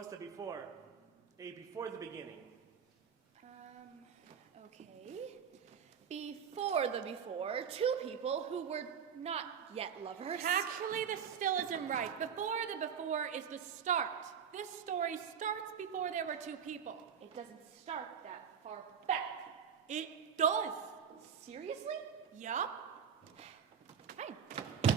was the before? Before the beginning. Okay. Before the before, two people who were not yet lovers. Actually, this still isn't right. Before the before is the start. This story starts before there were two people. It doesn't start that far back. It does. Seriously? Yup. Fine.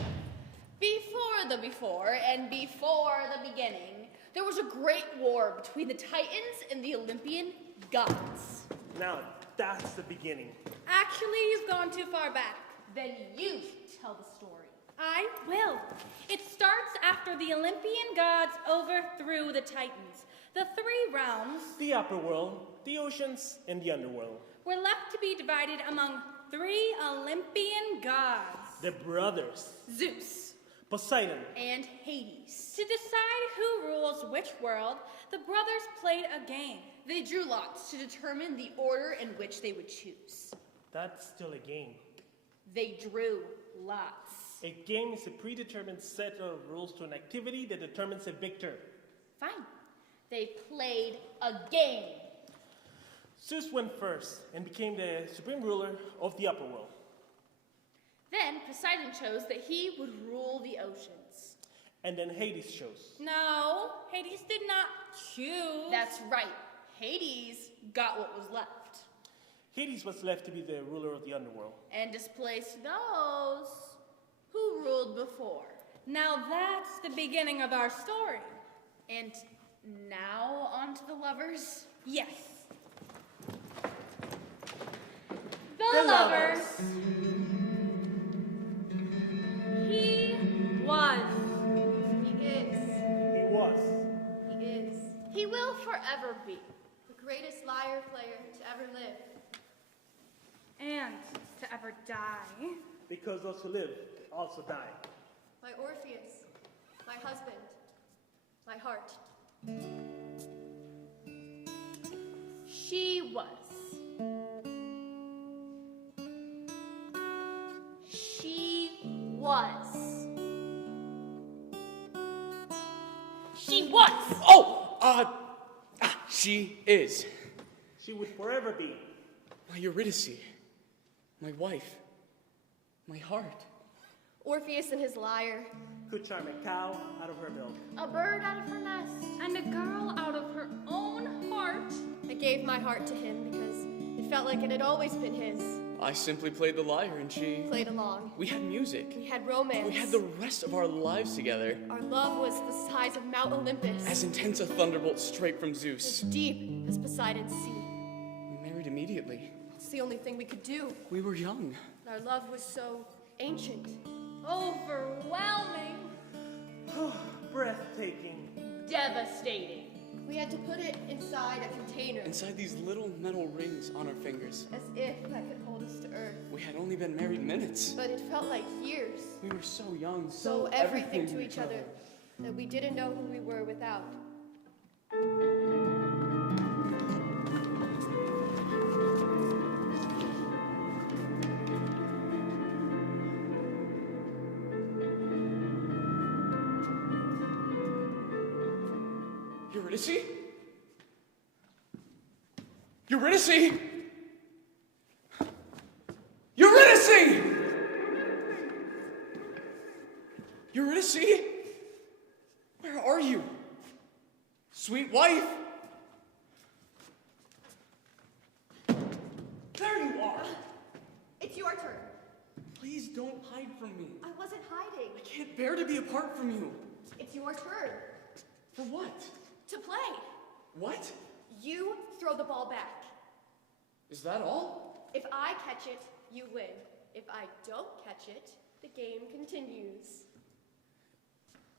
Before the before and before the beginning, there was a great war between the Titans and the Olympian gods. Now, that's the beginning. Actually, you've gone too far back. Then you should tell the story. I will. It starts after the Olympian gods overthrew the Titans. The three realms, The upper world, the oceans, and the underworld. were left to be divided among three Olympian gods. The brothers. Zeus. Poseidon. And Hades. To decide who rules which world, the brothers played a game. They drew lots to determine the order in which they would choose. That's still a game. They drew lots. A game is a predetermined set of rules to an activity that determines a victor. Fine. They played a game. Zeus went first and became the supreme ruler of the upper world. Then Poseidon chose that he would rule the oceans. And then Hades chose. No, Hades did not choose. That's right. Hades got what was left. Hades was left to be the ruler of the underworld. And displaced those who ruled before. Now that's the beginning of our story. And now on to the lovers. Yes. The lovers. He was. He is. He was. He is. He will forever be the greatest lyre player to ever live. And to ever die. Because those who live also die. My Orpheus, my husband, my heart. She was. She was. She was. Oh, she is. She would forever be. My Eurydice. My wife. My heart. Orpheus and his lyre. Could charm a cow out of her milk. A bird out of her nest. And a girl out of her own heart. I gave my heart to him because it felt like it had always been his. I simply played the lyre and she... Played along. We had music. We had romance. We had the rest of our lives together. Our love was the size of Mount Olympus. As intense a thunderbolt straight from As Zeus. deep as Poseidon's sea. We married immediately. It's the only thing we could do. We were young. Our love was so ancient. Overwhelming. Breathtaking. Devastating. We had to put it inside a container. Inside these little metal rings on our fingers. As if that could hold us to earth. We had only been married minutes. But it felt like years. We were so young, So everything to each other that we didn't know who we were without. Eurydice? Eurydice! Eurydice! Eurydice? Where are you? Sweet wife? There you are! It's your turn. Please don't hide from me. I wasn't hiding. I can't bear to be apart from you. It's your turn. For what? To play. What? You throw the ball back. Is that all? If I catch it, you win. If I don't catch it, the game continues.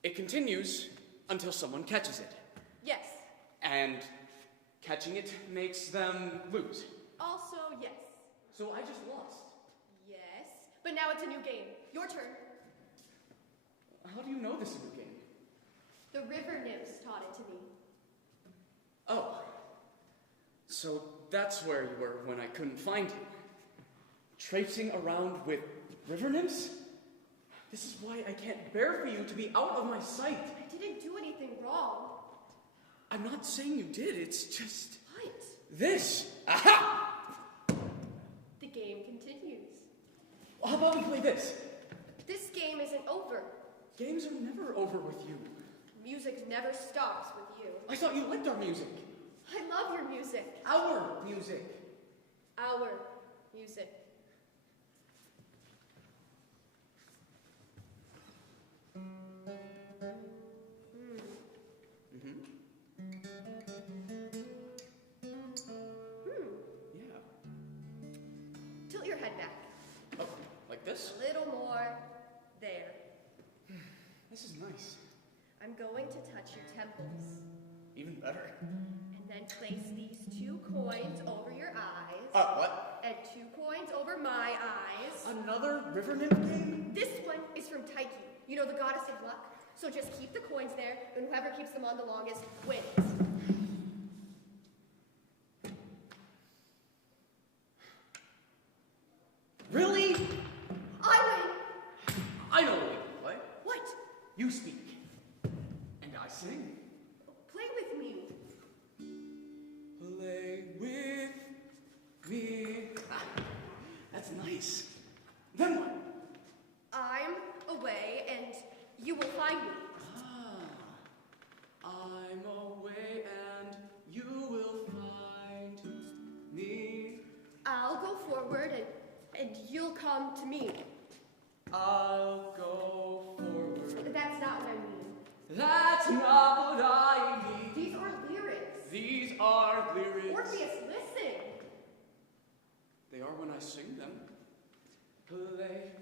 It continues until someone catches it. Yes. And catching it makes them lose. Also, yes. So I just lost. Yes. But now it's a new game. Your turn. How do you know this is a game? The river nymphs taught it to me. Oh. So that's where you were when I couldn't find you. Traipsing around with river nymphs? This is why I can't bear for you to be out of my sight. I didn't do anything wrong. I'm not saying you did, it's just... What? This! Aha! The game continues. How about we play this? This game isn't over. Games are never over with you. Music never stops with you. I thought you liked our music. I love your music. Our music. Our music. Yeah. Tilt your head back. Oh, like this? A little more. There. This is nice. I'm going to touch your temples. Even better. And then place these 2 coins over your eyes. What? And 2 coins over my eyes. Another river nymph game? This one is from Tyche. You know, the goddess of luck? So just keep the coins there, and whoever keeps them on the longest wins. Really? I win! I know what we can play. What? You speak. And I sing. Play with me. Play with me. That's nice. Then what? I'm away, and you will find me. I'm away and you will find me. I'll go forward, and you'll come to me. I'll go forward. That's not what I mean. That's not what I mean. These are lyrics. These are lyrics. Orpheus, listen. They are when I sing them. Play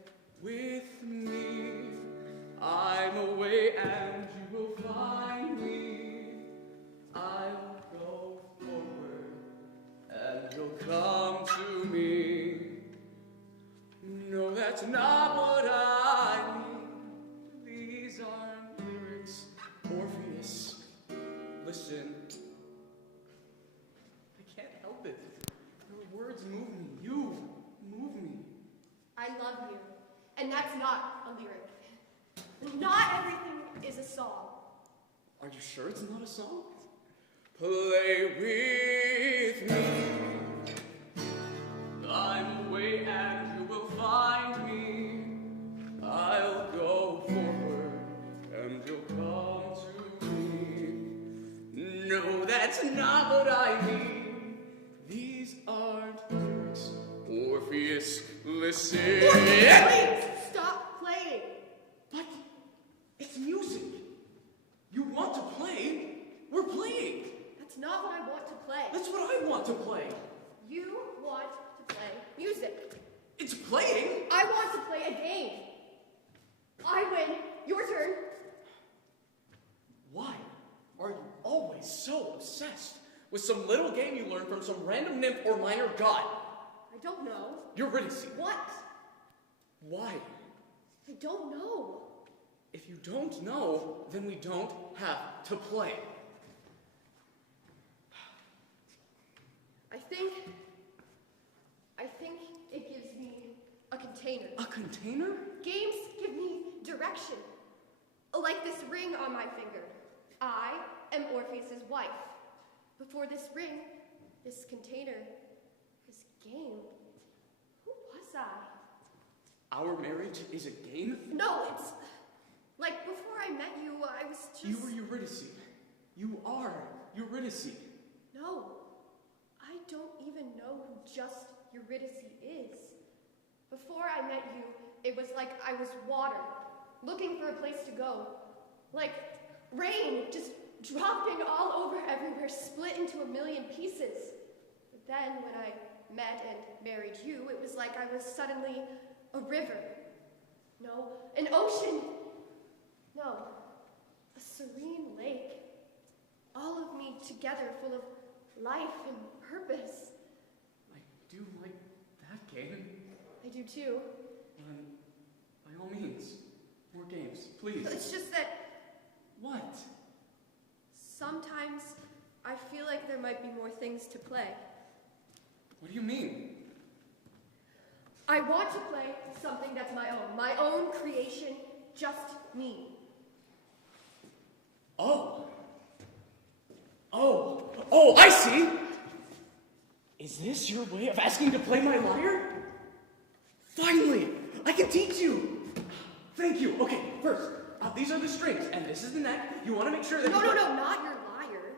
with me. I'm away and you will find me. I'll go forward and you'll come to me. No, that's not what I mean. These aren't lyrics. Orpheus, listen. I can't help it. Your words move me. You move me. I love you. And that's not a lyric. Not everything is a song. Are you sure it's not a song? Play with me. I'm away and you will find me. I'll go forward and you'll come to me. No, that's not what I mean. These aren't lyrics. Orpheus, listen. Orpheus, please stop playing. But it's music. You want to play? We're playing. That's not what I want to play. That's what I want to play. You want to play music. It's playing. I want to play a game. I win. Your turn. Why are you always so obsessed with some little game you learned from some random nymph or minor god? I don't know. Eurydice. What? Why? I don't know. If you don't know, then we don't have to play. I think it gives me a container. A container? Games give me direction. Like this ring on my finger. I am Orpheus's wife. Before this ring, this container, this game, who was I? Our marriage is a game? No, it's like before I met you, I was just... You were Eurydice. You are Eurydice. No, I don't even know who just Eurydice is. Before I met you, it was like I was water, looking for a place to go. Like rain, just dropping all over everywhere, split into a million pieces. But then when I met and married you, it was like I was suddenly a river. No, an ocean. No, a serene lake. All of me together, full of life and purpose. I do like that game. I do too. By all means, more games, please. It's just that What? sometimes I feel like there might be more things to play. What do you mean? I want to play something that's my own creation, just me. Oh. Oh, I see! Is this your way of asking to play my lyre? Finally! I can teach you! Thank you. Okay, first, these are the strings, and this is the neck. You want to make sure that No, not your lyre.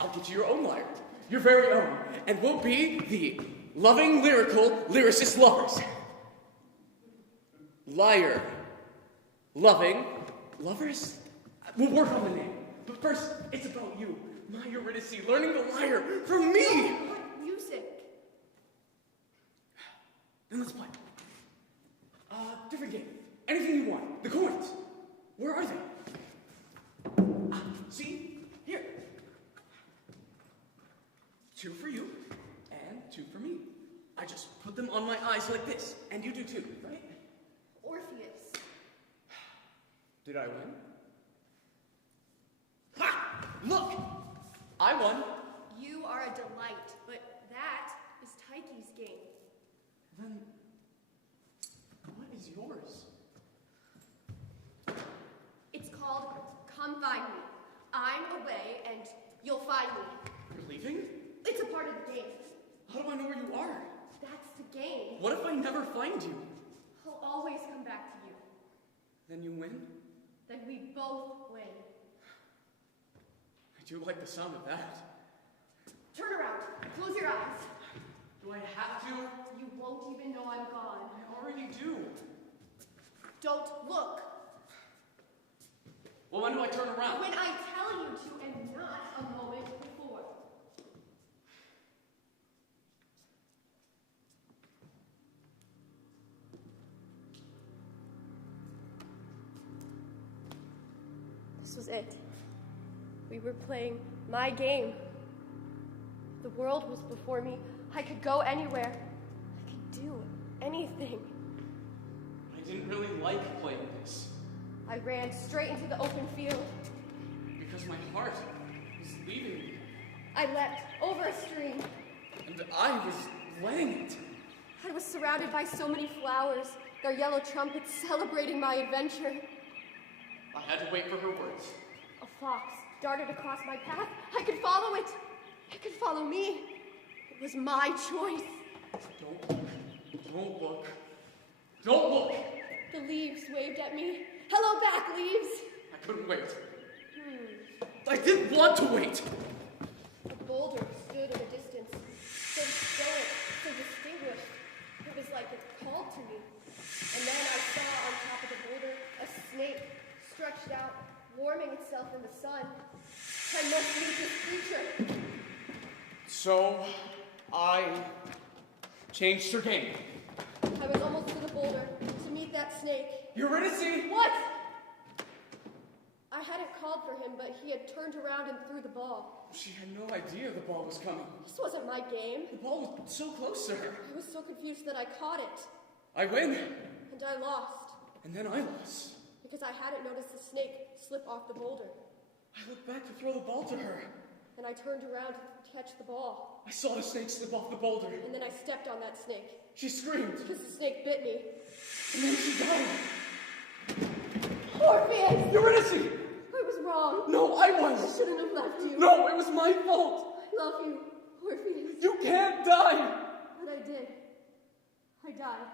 I'll get you your own lyre. Your very own. And we'll be the loving, lyrical, lyricist lovers. Lyre. Loving. Lovers? We'll work on the name. But first, it's about you. My Eurydice, learning the lyre from me! What music? Then let's play. Different game. Anything you want. The coins. Where are they? See? Here. 2 for you, and 2 for me. I just put them on my eyes like this, and you do too, right? Orpheus. Did I win? Ha! Look! I won. You are a delight, but that is Tyche's game. Then, what is yours? It's called Come Find Me. I'm away, and you'll find me. You're leaving? It's a part of the game. How do I know where you are? That's the game. What if I never find you? He'll always come back to you. Then you win? Then we both win. I do like the sound of that. Turn around. Close your eyes. Do I have to? You won't even know I'm gone. I already do. Don't look. Well, when do I turn around? When I tell you to, and not a moment before. This was it. We were playing my game. The world was before me. I could go anywhere. I could do anything. I didn't really like playing this. I ran straight into the open field. Because my heart was leaving me. I leapt over a stream. And I was letting it. I was surrounded by so many flowers, their yellow trumpets celebrating my adventure. I had to wait for her words. A fox darted across my path. I could follow it. It could follow me. It was my choice. Don't look. Don't look. Don't look! The leaves waved at me. Hello back, leaves. I couldn't wait. I didn't want to wait. A boulder stood at a distance, so stoic, so distinguished. It was like it called to me. And then I saw on top of the boulder a snake stretched out, warming itself in the sun. I must meet this creature. So, I changed her game. I was almost to the boulder to meet that snake. Eurydice! What? I hadn't called for him, but he had turned around and threw the ball. She had no idea the ball was coming. This wasn't my game. The ball was so close to her. I was so confused that I caught it. I win. And I lost. And then I lost. Because I hadn't noticed the snake slip off the boulder. I looked back to throw the ball to her. And I turned around to catch the ball. I saw the snake slip off the boulder. And then I stepped on that snake. She screamed. Because the snake bit me. And then she died. Orpheus! Eurydice! I was wrong. No, I I was. shouldn't have left you. No, it was my fault. I love you, Orpheus. You can't die. But I did. I died.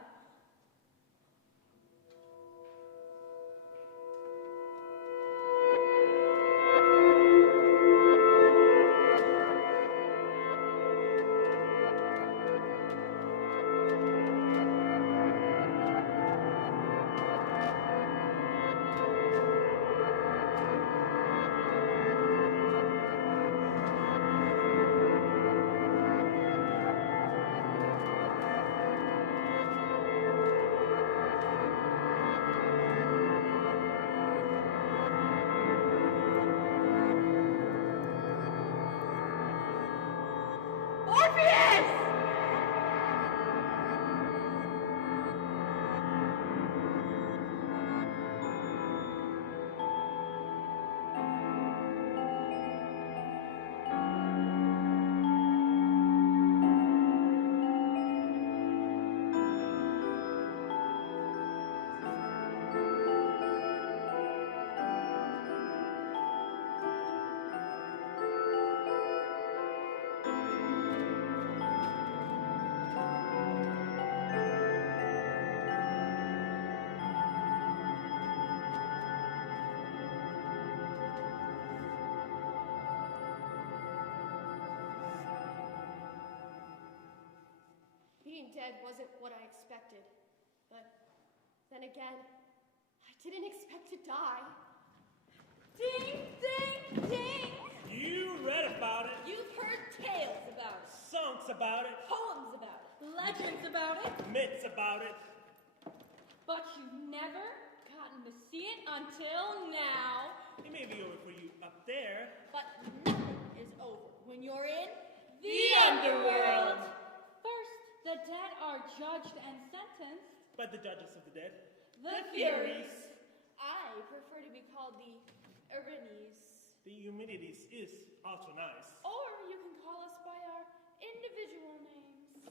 dead wasn't what I expected. But then again, I didn't expect to die. Ding, ding, ding! You read about it. You've heard tales about it, Songs about it. poems about it. Legends about it, Myths about it. but you've never gotten to see it until now. It may be over for you up there. But nothing is over when you're in The Underworld! First, the dead are judged and sentenced. By the judges of the dead. The Furies. I prefer to be called the Erinis. The humidities is also nice. Or you can call us by our individual names.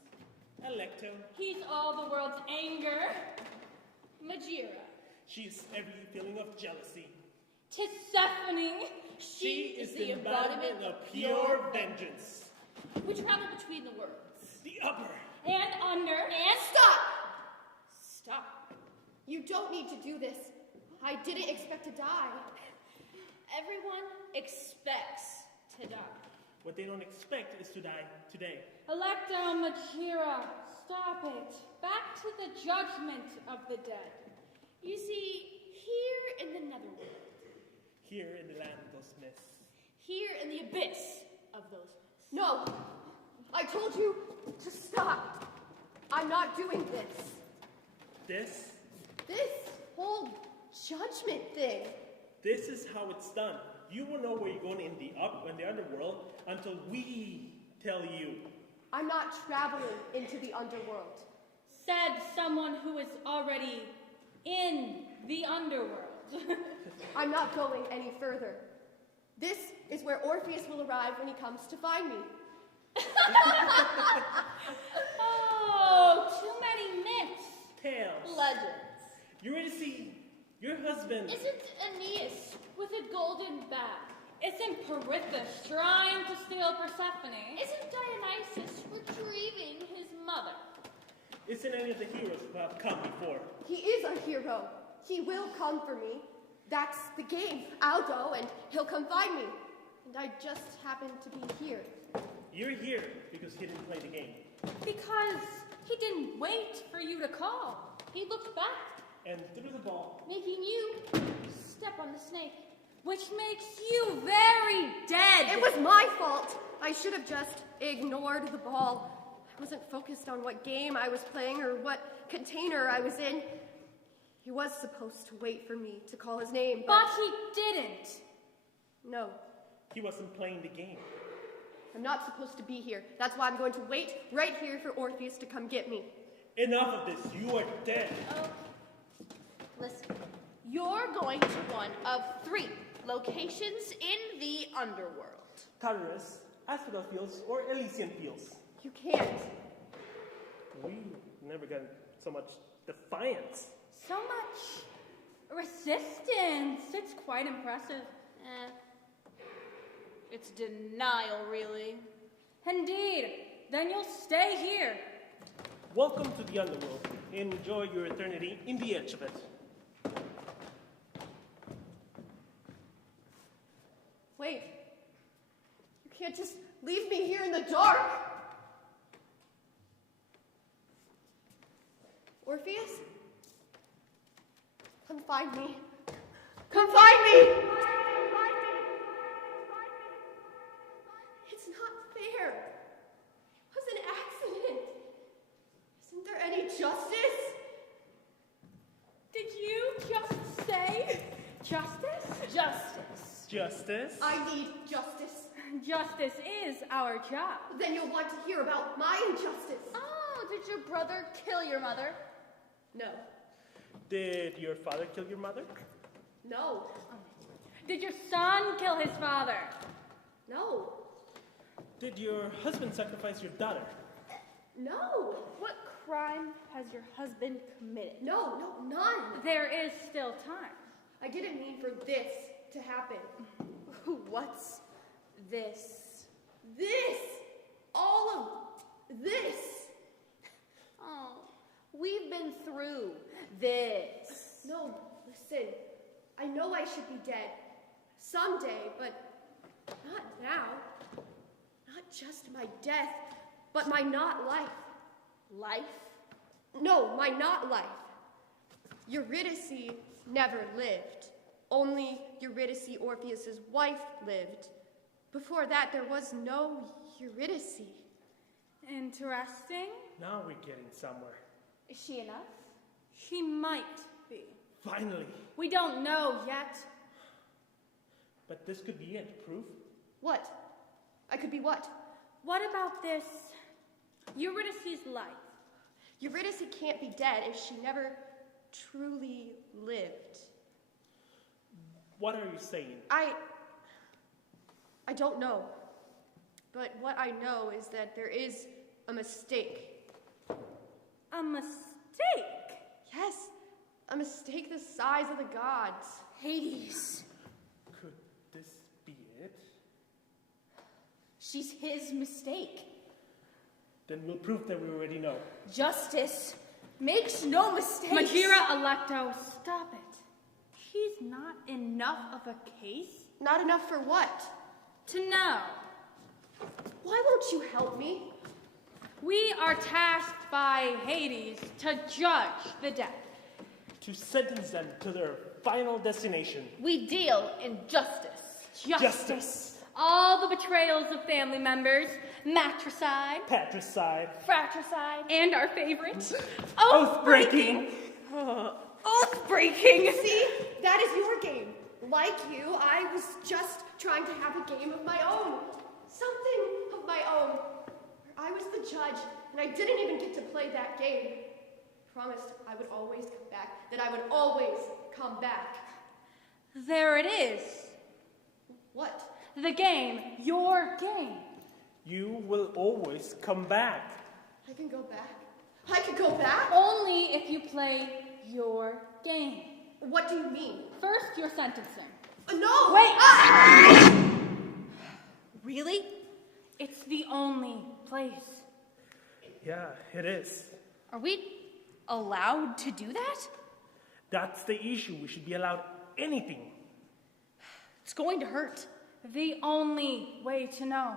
Electo. He's all the world's anger. Majira. She's every feeling of jealousy. Tisiphone. She is the embodiment of pure vengeance. We travel between the worlds. The upper. And under. And Stop! stop. You don't need to do this. I didn't expect to die. Everyone expects to die. What they don't expect is to die today. Electo Majira, stop it. Back to the judgment of the dead. You see, here in the netherworld, Here in the land of those myths. here in the abyss of those myths. No! I told you to stop. I'm not doing this. This Whole judgment thing. is how it's done. You will know where you're going in the underworld until we tell you. I'm not traveling into the underworld. Said someone who is already in the underworld. I'm not going any further. This is where Orpheus will arrive when he comes to find me. Oh, too many myths. Tales. Legends. You ready to see your husband? Isn't Aeneas with a golden bag? Isn't Perithous trying to steal Persephone? Isn't Dionysus retrieving his mother? Isn't any of the heroes who have come before? He is a hero. He will come for me. That's the game. I'll go and he'll come find me. And I just happen to be here. You're here because he didn't play the game. Because he didn't wait for you to call. He looked back, And threw the ball. Making you step on the snake. which makes you very dead. It was my fault. I should have just ignored the ball. I wasn't focused on what game I was playing or what container I was in. He was supposed to wait for me to call his name, But he didn't. no. He wasn't playing the game. I'm not supposed to be here. That's why I'm going to wait right here for Orpheus to come get me. Enough of this. You are dead. Okay. Listen, you're going to one of 3 locations in the underworld. Tartarus, Asphodel Fields, or Elysian Fields. You can't. We never got so much defiance. So much resistance. It's quite impressive. It's denial, really. Indeed. Then you'll stay here. Welcome to the underworld. Enjoy your eternity in the edge of it. Wait. You can't just leave me here in the dark. Orpheus? Come find me. Come find me! It's not fair. It was an accident. Isn't there any justice? Did you just say justice? Justice. Justice? I need justice. Justice is our job. Then you'll want to hear about my injustice. Oh, did your brother kill your mother? No. Did your father kill your mother? No. Did your son kill his father? No. Did your husband sacrifice your daughter? No. What crime has your husband committed? No, none. There is still time. I didn't mean for this to happen. What's this? This! All of this! Oh, we've been through this. No, listen. I know I should be dead. Someday, but not now. Not just my death, but my not life. Life? No, my not life. Eurydice never lived. Only Eurydice, Orpheus's wife, lived. Before that, there was no Eurydice. Interesting. Now we're getting somewhere. Is she enough? She might be. Finally. We don't know yet. But this could be it. Proof? What? I could be what? What about this Eurydice's life? Eurydice can't be dead if she never truly lived. What are you saying? I don't know. But what I know is that there is a mistake. A mistake? Yes, a mistake the size of the gods. Hades. Could this be it? She's his mistake. Then we'll prove that we already know. Justice makes no mistakes. Majira Alecto, stop it. She's not enough of a case Not enough for what? to know. Why won't you help me? We are tasked by Hades to judge the dead. To sentence them to their final destination. We deal in justice. Justice. All the betrayals of family members, matricide, Patricide. Fratricide. and our favorite, Oath-breaking. oath-breaking. See, that is your game. Like you, I was just trying to have a game of my own. Something of my own. Where I was the judge, and I didn't even get to play that game. Promised I would always come back, that I would always come back. There it is. What? The game, your game. You will always come back. I can go back? I could go back? Only if you play your game. What do you mean? First, you're sentencing. No! Wait! Really? It's the only place. Yeah, it is. Are we allowed to do that? That's the issue. We should be allowed anything. It's going to hurt. The only way to know.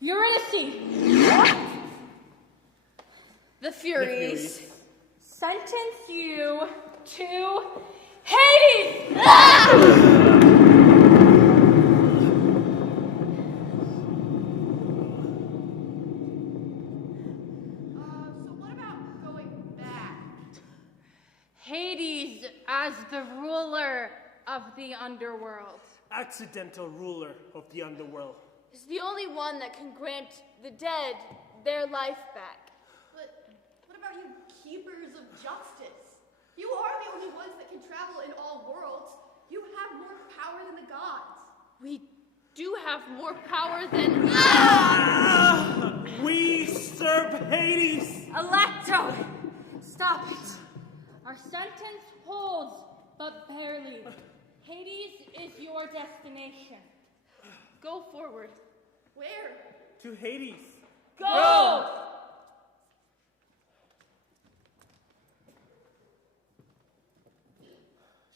Eurydice! What? The The Furies. Furies. Sentence you to Hades! So what about going back? Hades as the ruler of the underworld. Accidental ruler of the underworld. Is the only one that can grant the dead their life back. But what about you keepers of justice? You are the only ones that can travel in all worlds. You have more power than the gods. We do have more power than. We serve Hades. Alecto! Stop it. Our sentence holds, but barely. Hades is your destination. Go forward. Where? To Hades. Go!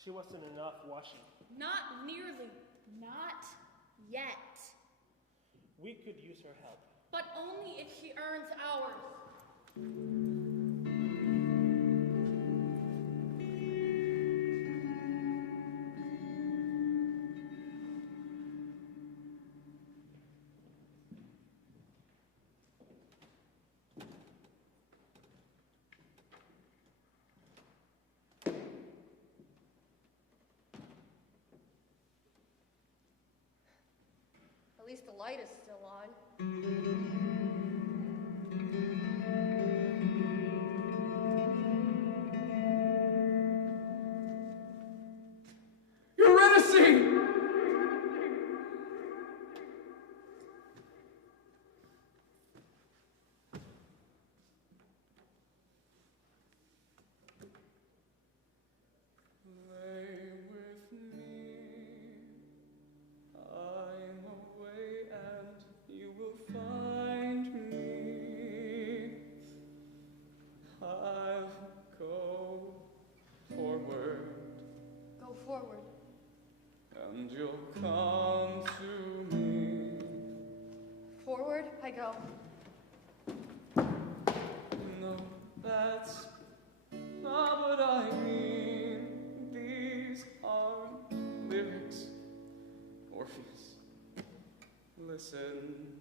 She wasn't enough, was she? Not nearly. Not yet. We could use her help. But only if she earns ours. At least the light is still on. Eurydice! Lay with me. I'm away and you will find listen.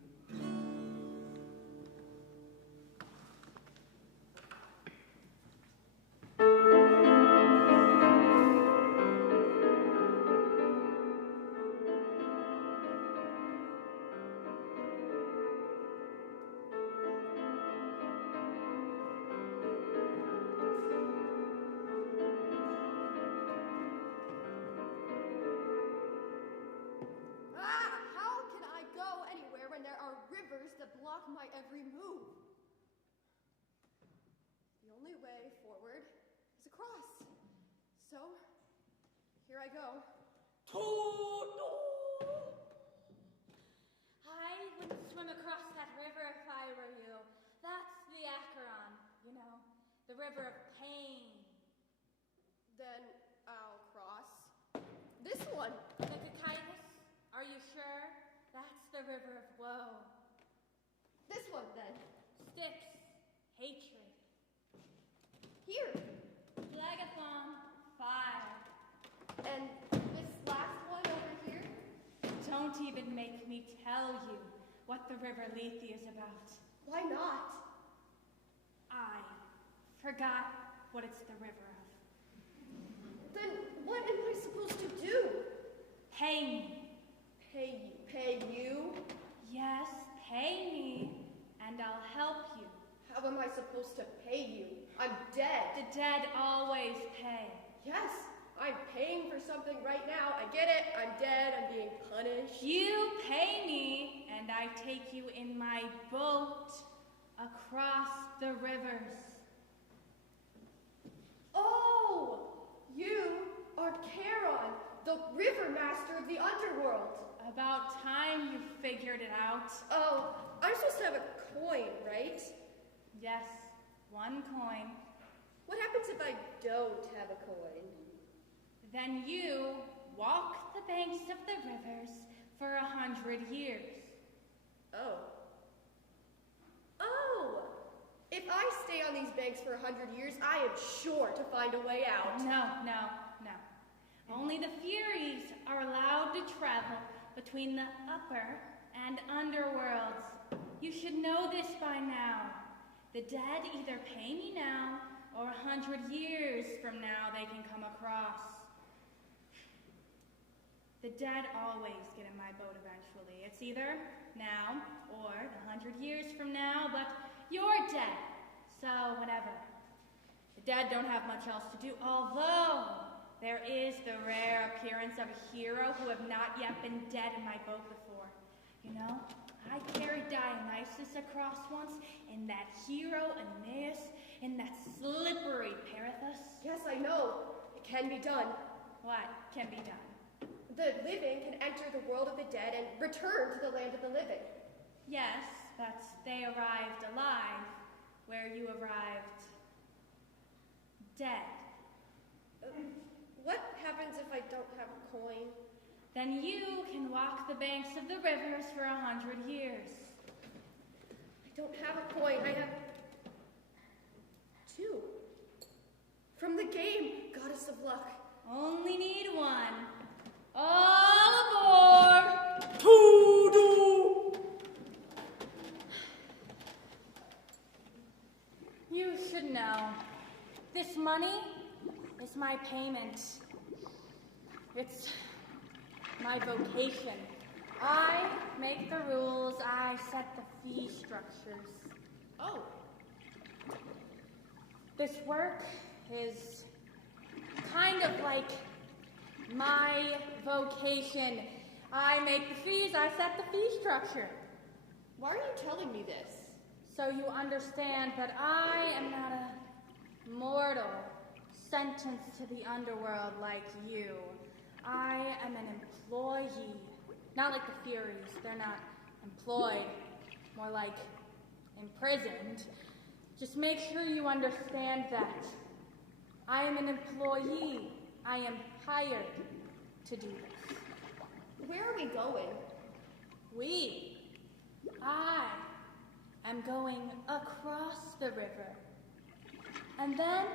How can I go anywhere when there are rivers that block my every move? The only way forward is across. So, here I go. I wouldn't swim across that river if I were you. That's the Acheron, you know, the river of pain. Then I'll cross this one. The Cocytus, are you sure? That's the river of woe. This one, then. Styx, hatred. Here. Phlegethon, fire. And this last one over here. Don't even make me tell you what the river Lethe is about. Why not? I forgot what it's the river of. Then what am I supposed to do? Pay me. Pay you? Yes, pay me, and I'll help you. How am I supposed to pay you? I'm dead. The dead always pay. Yes, I'm paying for something right now. I get it. I'm dead. I'm being punished. You pay me, and I take you in my boat across the rivers. Oh, you are Charon, the river master of the underworld. About time you figured it out. Oh, I'm supposed to have a coin, right? Yes, one coin. What happens if I don't have a coin? Then you walk the banks of the rivers for 100 years. Oh. Oh! If I stay on these banks for 100 years, I am sure to find a way out. No. Only the Furies are allowed to travel between the upper and underworlds. You should know this by now. The dead either pay me now, or 100 years from now they can come across. The dead always get in my boat eventually. It's either now or 100 years from now, but you're dead. So whatever. The dead don't have much else to do, although there is the rare appearance of a hero who have not yet been dead in my boat before. You know, I carried Dionysus across once, and that hero Aeneas, and that slippery Perithus. Yes, I know. It can be done. What can be done? The living can enter the world of the dead and return to the land of the living. Yes, but they arrived alive, where you arrived dead. What happens if I don't have a coin? Then you can walk the banks of the rivers for 100 years. I don't have a coin. I have 2. From the game, Goddess of Luck. Only need one. All aboard! Voodoo! You should know. This money is my payment. It's my vocation. I make the rules. I set the fee structures. Oh, This work is kind of like my vocation. I make the fees, I set the fee structure. why are you telling me this? So you understand that I am not a mortal sentenced to the underworld like you. I am an employee. Not like the Furies. They're not employed. More like imprisoned. Just make sure you understand that. I am an employee. I am hired to do this. Where are we going? I am going across the river. And then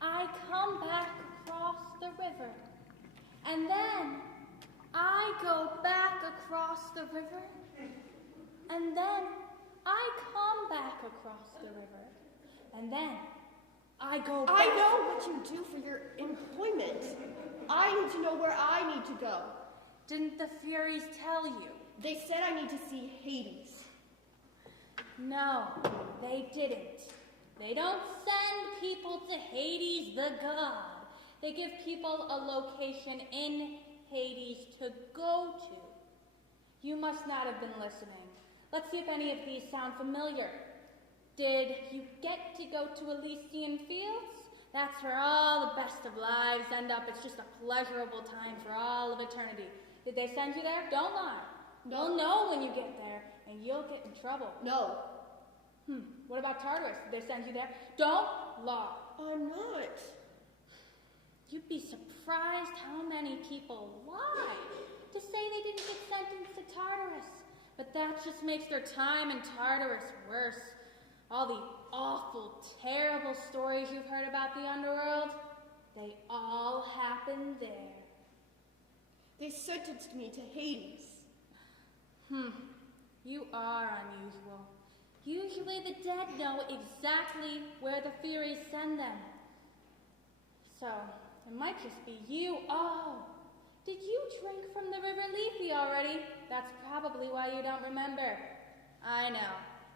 I come back across the river. And then I go back across the river And then I come back across the river. And then I go back. I know what you do for your employment. I need to know where I need to go. Didn't the Furies tell you? They said I need to see Hades. No, they didn't. They don't send people to Hades the god. They give people a location in Hades to go to. You must not have been listening. Let's see if any of these sound familiar. Did you get to go to Elysian Fields? That's where all the best of lives end up. It's just a pleasurable time for all of eternity. Did they send you there? Don't lie. No. You'll know when you get there, and you'll get in trouble. No. What about Tartarus? Did they send you there? Don't lie. I'm not. You'd be surprised how many people lie to say they didn't get sentenced to Tartarus. But that just makes their time in Tartarus worse. All the awful, terrible stories you've heard about the Underworld, they all happened there. They sentenced me to Hades. You are unusual. Usually the dead know exactly where the Furies send them. So, it might just be you. Oh, did you drink from the River Lethe already? That's probably why you don't remember. I know.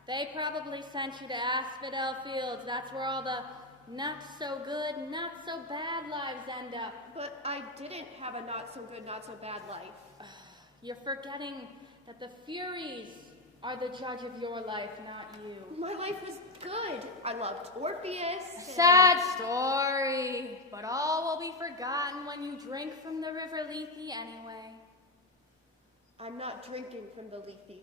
They probably sent you to Asphodel Fields. That's where all the not-so-good, not-so-bad lives end up. But I didn't have a not-so-good, not-so-bad life. You're forgetting that the Furies are the judge of your life, not you. My life was good. I loved Orpheus. Sad story, but all will be forgotten when you drink from the River Lethe anyway. I'm not drinking from the Lethe.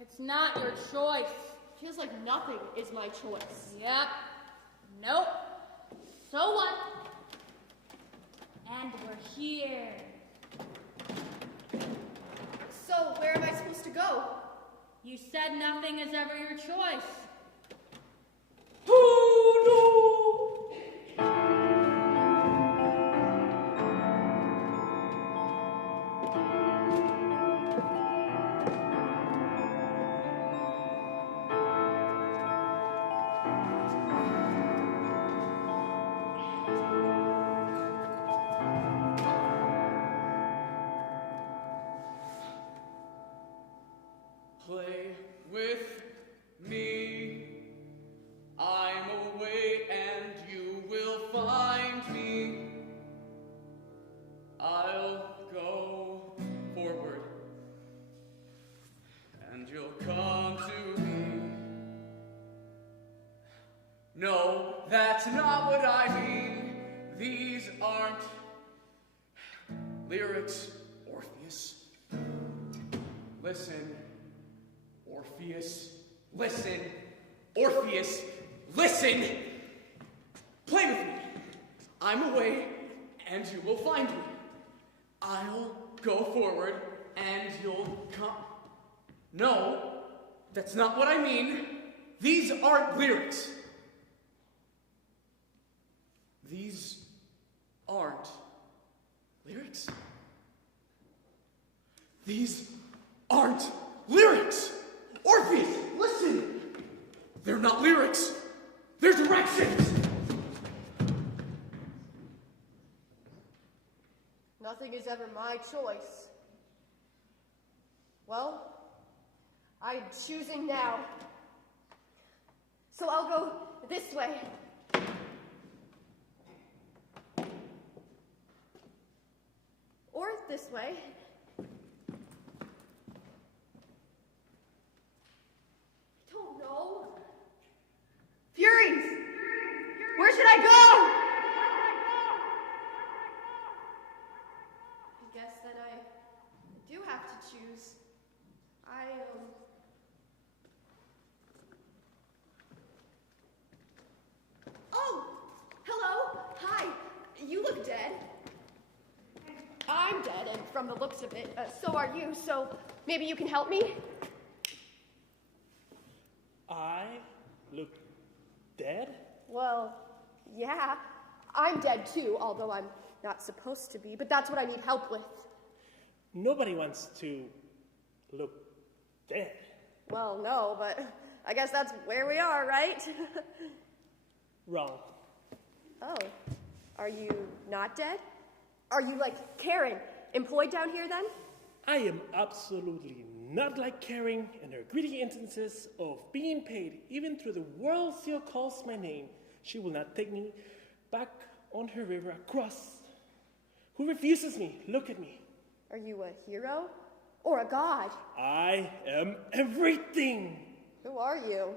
It's not your choice. Feels like nothing is my choice. Yep. Nope. So what? And we're here. So, where am I supposed to go? You said nothing is ever your choice. Oh no! Play with me. I'm away and you will find me. I'll go forward and you'll come to me. No, that's not what I mean. These aren't lyrics, Orpheus. Listen. Orpheus, listen. Orpheus, listen. Play with me. I'm away, and you will find me. I'll go forward, and you'll come. No, that's not what I mean. These aren't lyrics. These aren't lyrics. These aren't lyrics. Orpheus, listen! They're not lyrics. They're directions. Nothing is ever my choice. Well, I'm choosing now. So I'll go this way. Or this way. No. Furies! Where should I go? I guess that I do have to choose. Oh! Hello! Hi! You look dead. I'm dead, and from the looks of it, so are you, so maybe you can help me? I look dead? Well, yeah. I'm dead too, although I'm not supposed to be, but that's what I need help with. Nobody wants to look dead. Well, no, but I guess that's where we are, right? Wrong. Oh, are you not dead? Are you like Karen, employed down here then? I am absolutely not like Karen and her greedy instances of being paid even through the world still calls my name. She will not take me back on her river across. Who refuses me? Look at me. Are you a hero? Or a god? I am everything. Who are you?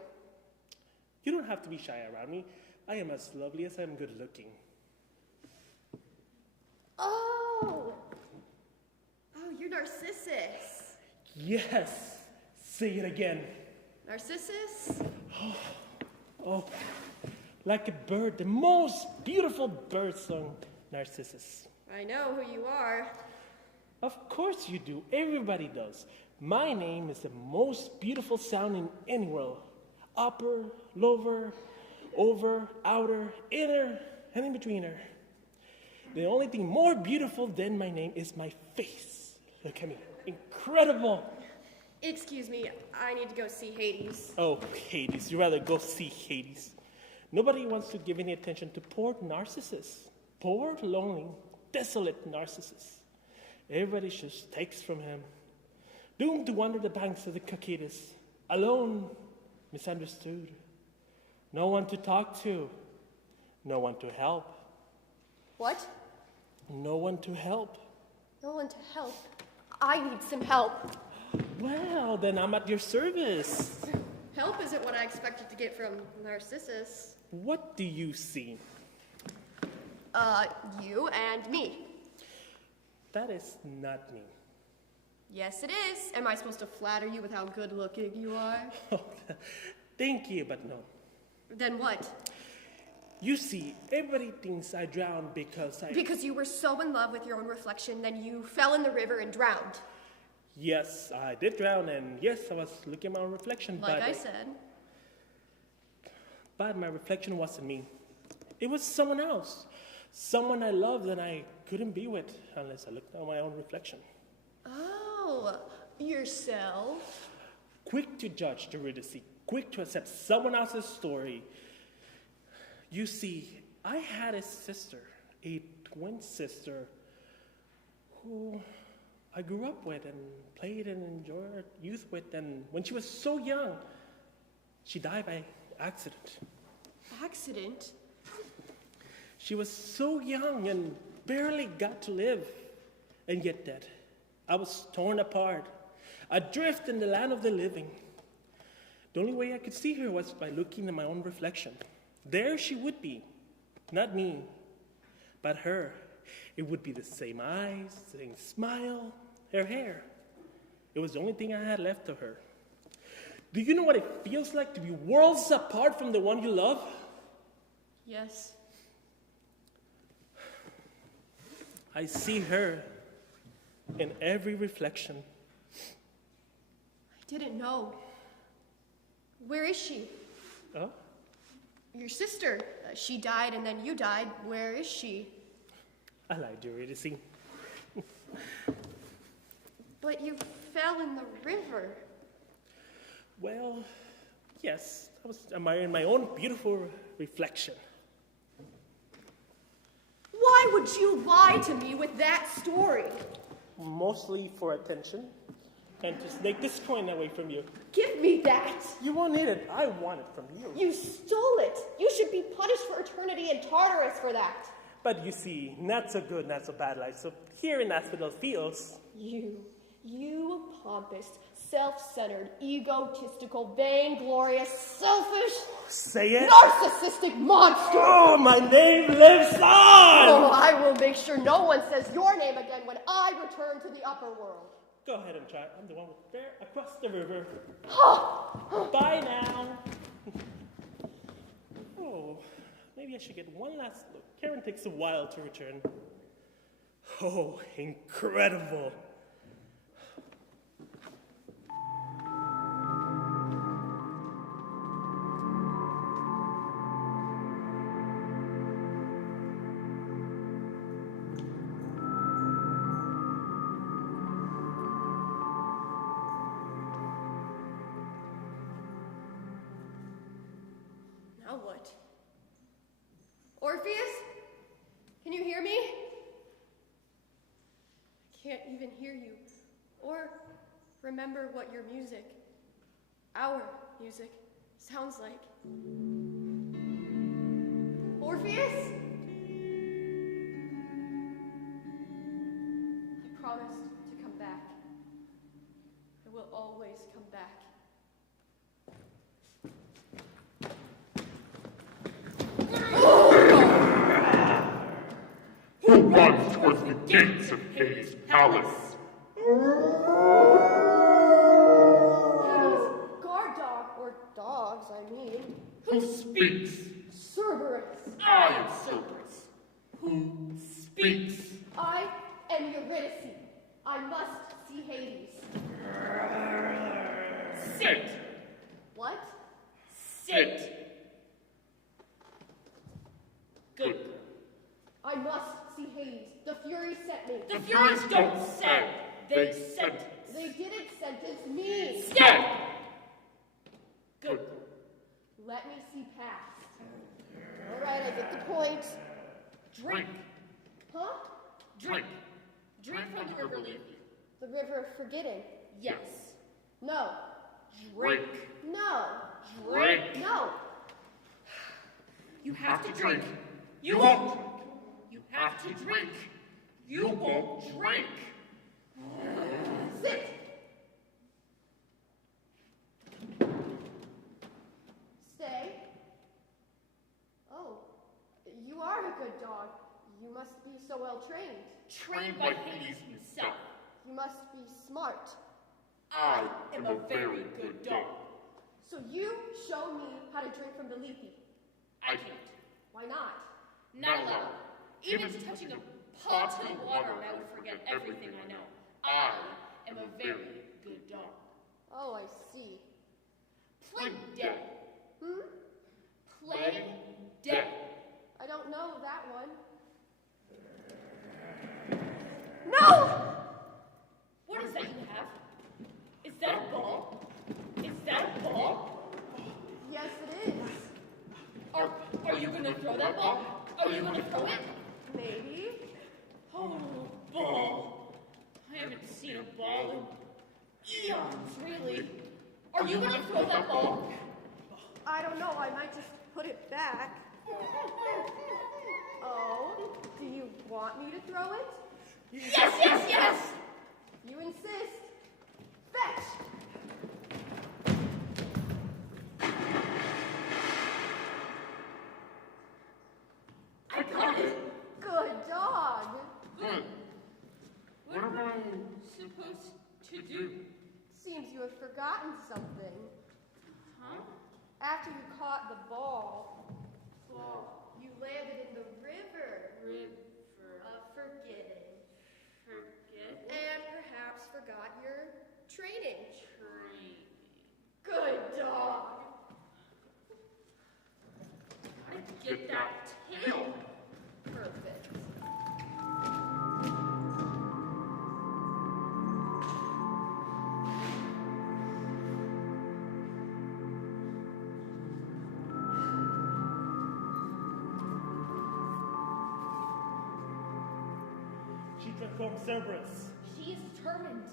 You don't have to be shy around me. I am as lovely as I'm good looking. Oh! Oh, you're Narcissus. Yes. Say it again. Narcissus? Oh, like a bird, the most beautiful bird song, Narcissus. I know who you are. Of course you do. Everybody does. My name is the most beautiful sound in any world. Upper, lower, over, outer, inner, and in betweener. The only thing more beautiful than my name is my face. Look at me. Incredible. Excuse me, I need to go see Hades. Oh, Hades. You'd rather go see Hades. Nobody wants to give any attention to poor Narcissus. Poor, lonely, desolate Narcissus. Everybody just takes from him. Doomed to wander the banks of the Cocytus. Alone, misunderstood. No one to talk to. No one to help. What? No one to help. No one to help. I need some help. Well, then I'm at your service. Help isn't what I expected to get from Narcissus. What do you see? You and me. That is not me. Yes, it is. Am I supposed to flatter you with how good looking you are? Thank you, but no. Then what? You see, everybody thinks I drowned because Because you were so in love with your own reflection, then you fell in the river and drowned. Yes, I did drown, and yes, I was looking at my own reflection. Like I said. But my reflection wasn't me. It was someone else. Someone I loved and I couldn't be with unless I looked at my own reflection. Oh, yourself? Quick to judge Eurydice, quick to accept someone else's story. You see, I had a sister, a twin sister, who I grew up with and played and enjoyed youth with, and when she was so young, she died by accident. Accident? She was so young and barely got to live, and yet dead. I was torn apart, adrift in the land of the living. The only way I could see her was by looking at my own reflection. There she would be, not me, but her. It would be the same eyes, same smile, her hair. It was the only thing I had left of her. Do you know what it feels like to be worlds apart from the one you love? Yes. I see her in every reflection. I didn't know. Where is she? Oh? Your sister. She died and then you died. Where is she? I lied, Eurydice. But you fell in the river. Well, yes, I was admiring my own beautiful reflection. Why would you lie to me with that story? Mostly for attention and to snake this coin away from you. Give me that. You won't need it. I want it from you. You stole it. You should be punished for eternity in Tartarus for that. But you see, not so good, not so bad life. So here in Asphodel Fields, You pompous, self-centered, egotistical, vainglorious, selfish, say it. narcissistic monster! Oh, my name lives on! Oh, I will make sure no one says your name again when I return to the upper world. Go ahead and try. I'm the one with there across the river. Bye now. Oh, maybe I should get one last look. Karen takes a while to return. Oh, incredible. would. Orpheus? Can you hear me? I can't even hear you or remember what your music, our music, sounds like. Orpheus? I promised to come back. I will always come back. Who runs towards the gates of Hades' palace? Hades, guard dog, or dogs, I mean. Who speaks? Cerberus. I am Cerberus. Who speaks? I am Eurydice. I must see Hades. Sit. What? Sit. Good. I must see Hades. The Furies sent me. The Furies don't send. They sentence. They didn't sentence me. Step. Good. Let me see past. All right, I get the point. Drink. Huh? Drink. Drink from the river Lethe. The river forgetting. Yes. No. Drink. No. Drink. No. You have to drink. You won't. You Have to drink. You won't drink. Sit. Stay. Oh, you are a good dog. You must be so well trained. Trained by Hades himself. You must be smart. I am a very good dog. So you show me how to drink from the Lethe. I can't. Why not? Not allowed. Even touching a pot of water and I would forget everything I know. I am a very good dog. Oh, I see. Play dead. Hmm? Play dead. I don't know that one. No! What is that you have? Is that a ball? Is that a ball? Yes, it is. Are you gonna throw that ball? Are you gonna throw it? Maybe. Oh, ball. I haven't seen a ball in eons, really. Are you gonna throw that ball? I don't know. I might just put it back. Oh, do you want me to throw it? Yes, yes, yes! You insist. Fetch! I got it. Good dog. Good. What am I supposed to do? Seems you have forgotten something. Huh? After you caught the ball, you landed in the river of forgetting. Forget? And perhaps forgot your training. Train. Good dog. I get that tail. Perfect. She transformed Cerberus. She is determined.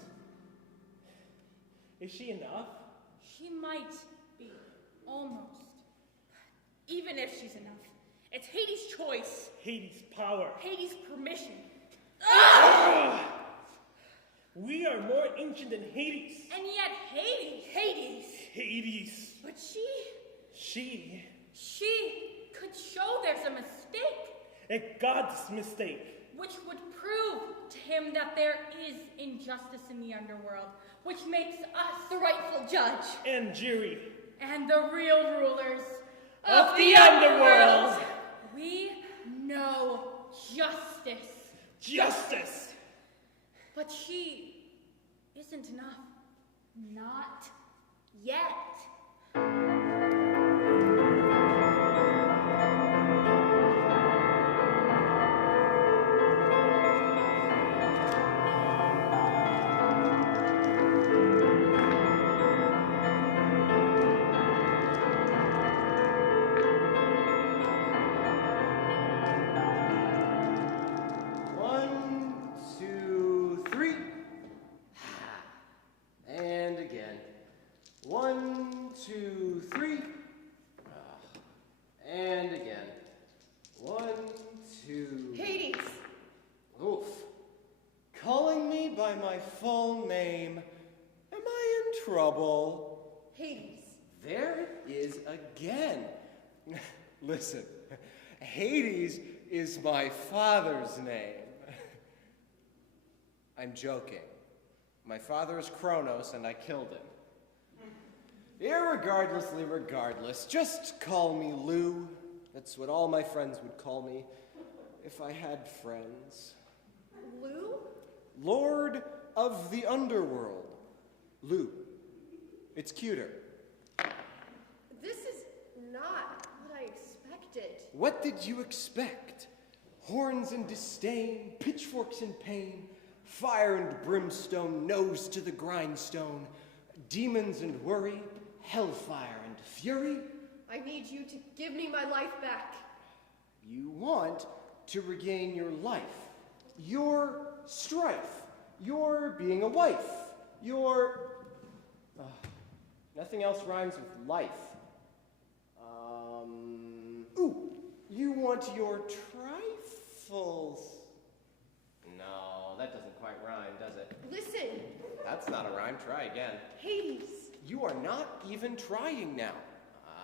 Is she enough? She might be, almost. Even if she's enough, it's Hades' choice, Hades' power. Hades' permission. We are more ancient than Hades. And yet Hades, Hades. but She. she could show there's a mistake, A God's mistake. which would prove to him that there is injustice in the underworld, which makes us The rightful judge. And jury. and the real rulers Of the underworld. We know justice. Justice. But she isn't enough. Not yet. trouble. Hades. There it is again. Listen, Hades is my father's name. I'm joking. My father is Kronos, and I killed him. Irregardlessly regardless, just call me Lou. That's what all my friends would call me if I had friends. Lou? Lord of the Underworld. Lou. It's cuter. This is not what I expected. What did you expect? Horns and disdain, pitchforks and pain, fire and brimstone, nose to the grindstone, demons and worry, hellfire and fury? I need you to give me my life back. You want to regain your life, your strife, your being a wife, your... nothing else rhymes with life. Ooh, you want your trifles. No, that doesn't quite rhyme, does it? Listen, That's not a rhyme. Try again. Hades. You are not even trying now.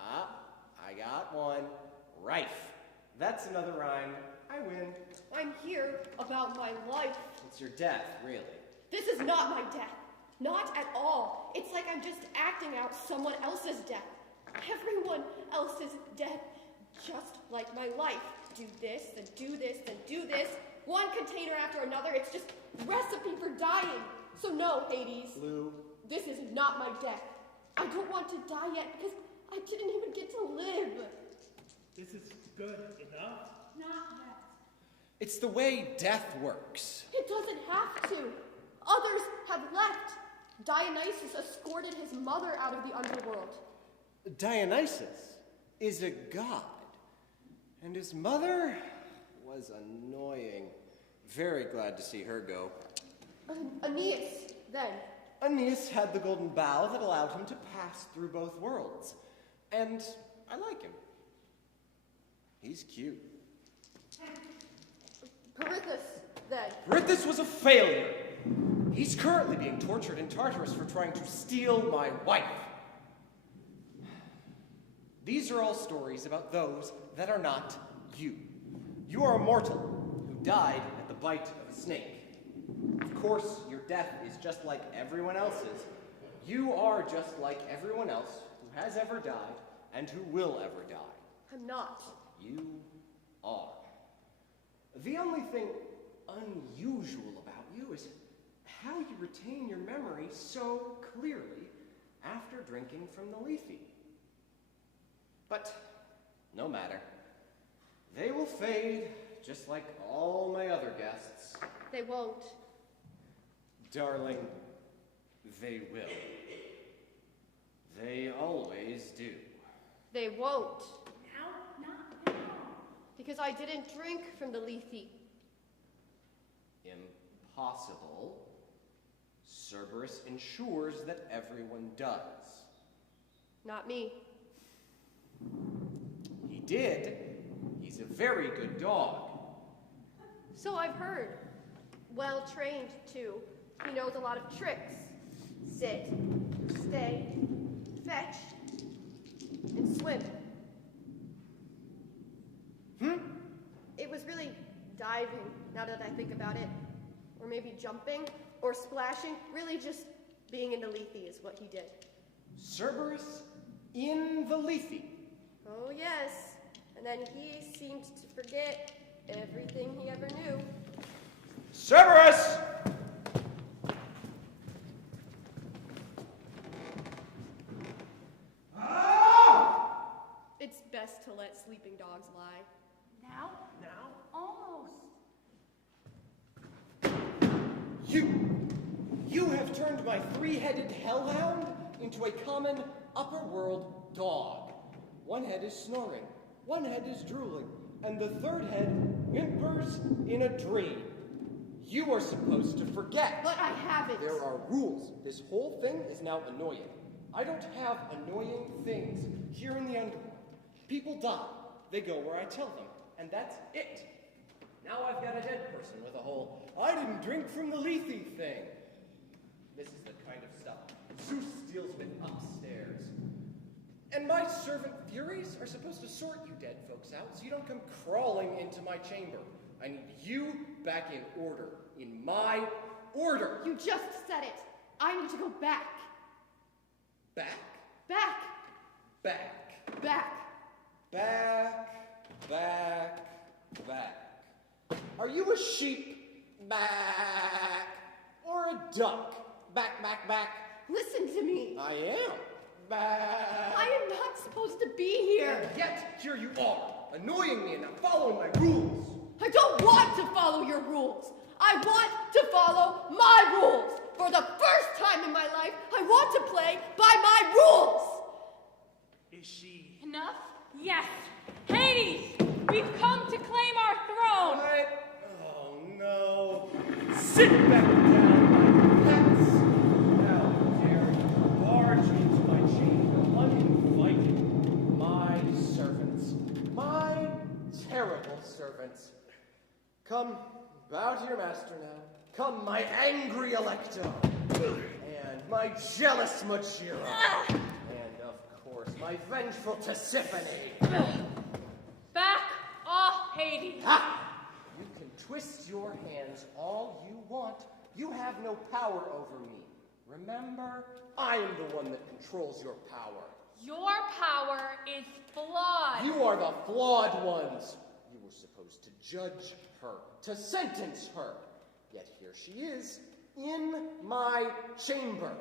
I got one. Rife. That's another rhyme. I win. I'm here about my life. It's your death, really. This is not my death. Not at all. It's like I'm just acting out someone else's death. Everyone else's death. Just like my life. Do this, then do this, then do this. One container after another. It's just recipe for dying. So no, Hades. Lou. This is not my death. I don't want to die yet because I didn't even get to live. This is good enough. Not yet. It's the way death works. It doesn't have to. Others have left. Dionysus escorted his mother out of the underworld. Dionysus is a god, and his mother was annoying. Very glad to see her go. Aeneas, then. Aeneas had the golden bow that allowed him to pass through both worlds, and I like him. He's cute. Perithous, then. Perithous was a failure. He's currently being tortured in Tartarus for trying to steal my wife. These are all stories about those that are not you. You are a mortal who died at the bite of a snake. Of course, your death is just like everyone else's. You are just like everyone else who has ever died and who will ever die. I'm not. You are. The only thing unusual about you is how you retain your memory so clearly after drinking from the Lethe. But no matter. They will fade just like all my other guests. They won't. Darling, they will. They always do. They won't. Now, not now. Because I didn't drink from the Lethe. Impossible. Cerberus ensures that everyone does. Not me. He did. He's a very good dog. So I've heard. Well trained, too. He knows a lot of tricks. Sit, stay, fetch, and swim. It was really diving, now that I think about it. Or maybe jumping, or splashing. Really just being in the Lethe is what he did. Cerberus in the Lethe. Oh, yes. And then he seemed to forget everything he ever knew. Cerberus! It's best to let sleeping dogs lie. Now? Now? Almost. You have turned my three-headed hellhound into a common upper-world dog. One head is snoring, one head is drooling, and the third head whimpers in a dream. You are supposed to forget. But I haven't. There are rules. This whole thing is now annoying. I don't have annoying things here in the underworld. People die. They go where I tell them, and that's it. Now I've got a dead person with a whole, I didn't drink from the Lethe thing. This is the kind of stuff Zeus deals with upstairs. And my servant Furies are supposed to sort you dead folks out so you don't come crawling into my chamber. I need you back in order. In my order. You just said it. I need to go back. Back? Back. Back. Back. Back. Back. Back. Are you a sheep? Back. Or a duck? Back, back, back. Listen to me. I am. Back. I am not supposed to be here. And yet, here you are, annoying me and not following my rules. I don't want to follow your rules. I want to follow my rules. For the first time in my life, I want to play by my rules. Is she? Enough? Yes. Hades, we've come to claim our throne. What? Oh no. Sit back down, my pets. How dare you barge into my chamber uninvited. My servants. My terrible servants. Come, bow to your master now. Come, my angry Electo. And my jealous Machira. And of course, my vengeful Tisiphone. Back off, Hades. Ha! You can twist your hands all you want. You have no power over me. Remember, I am the one that controls your power. Your power is flawed. You are the flawed ones. You were supposed to judge her, to sentence her. Yet here she is, in my chamber.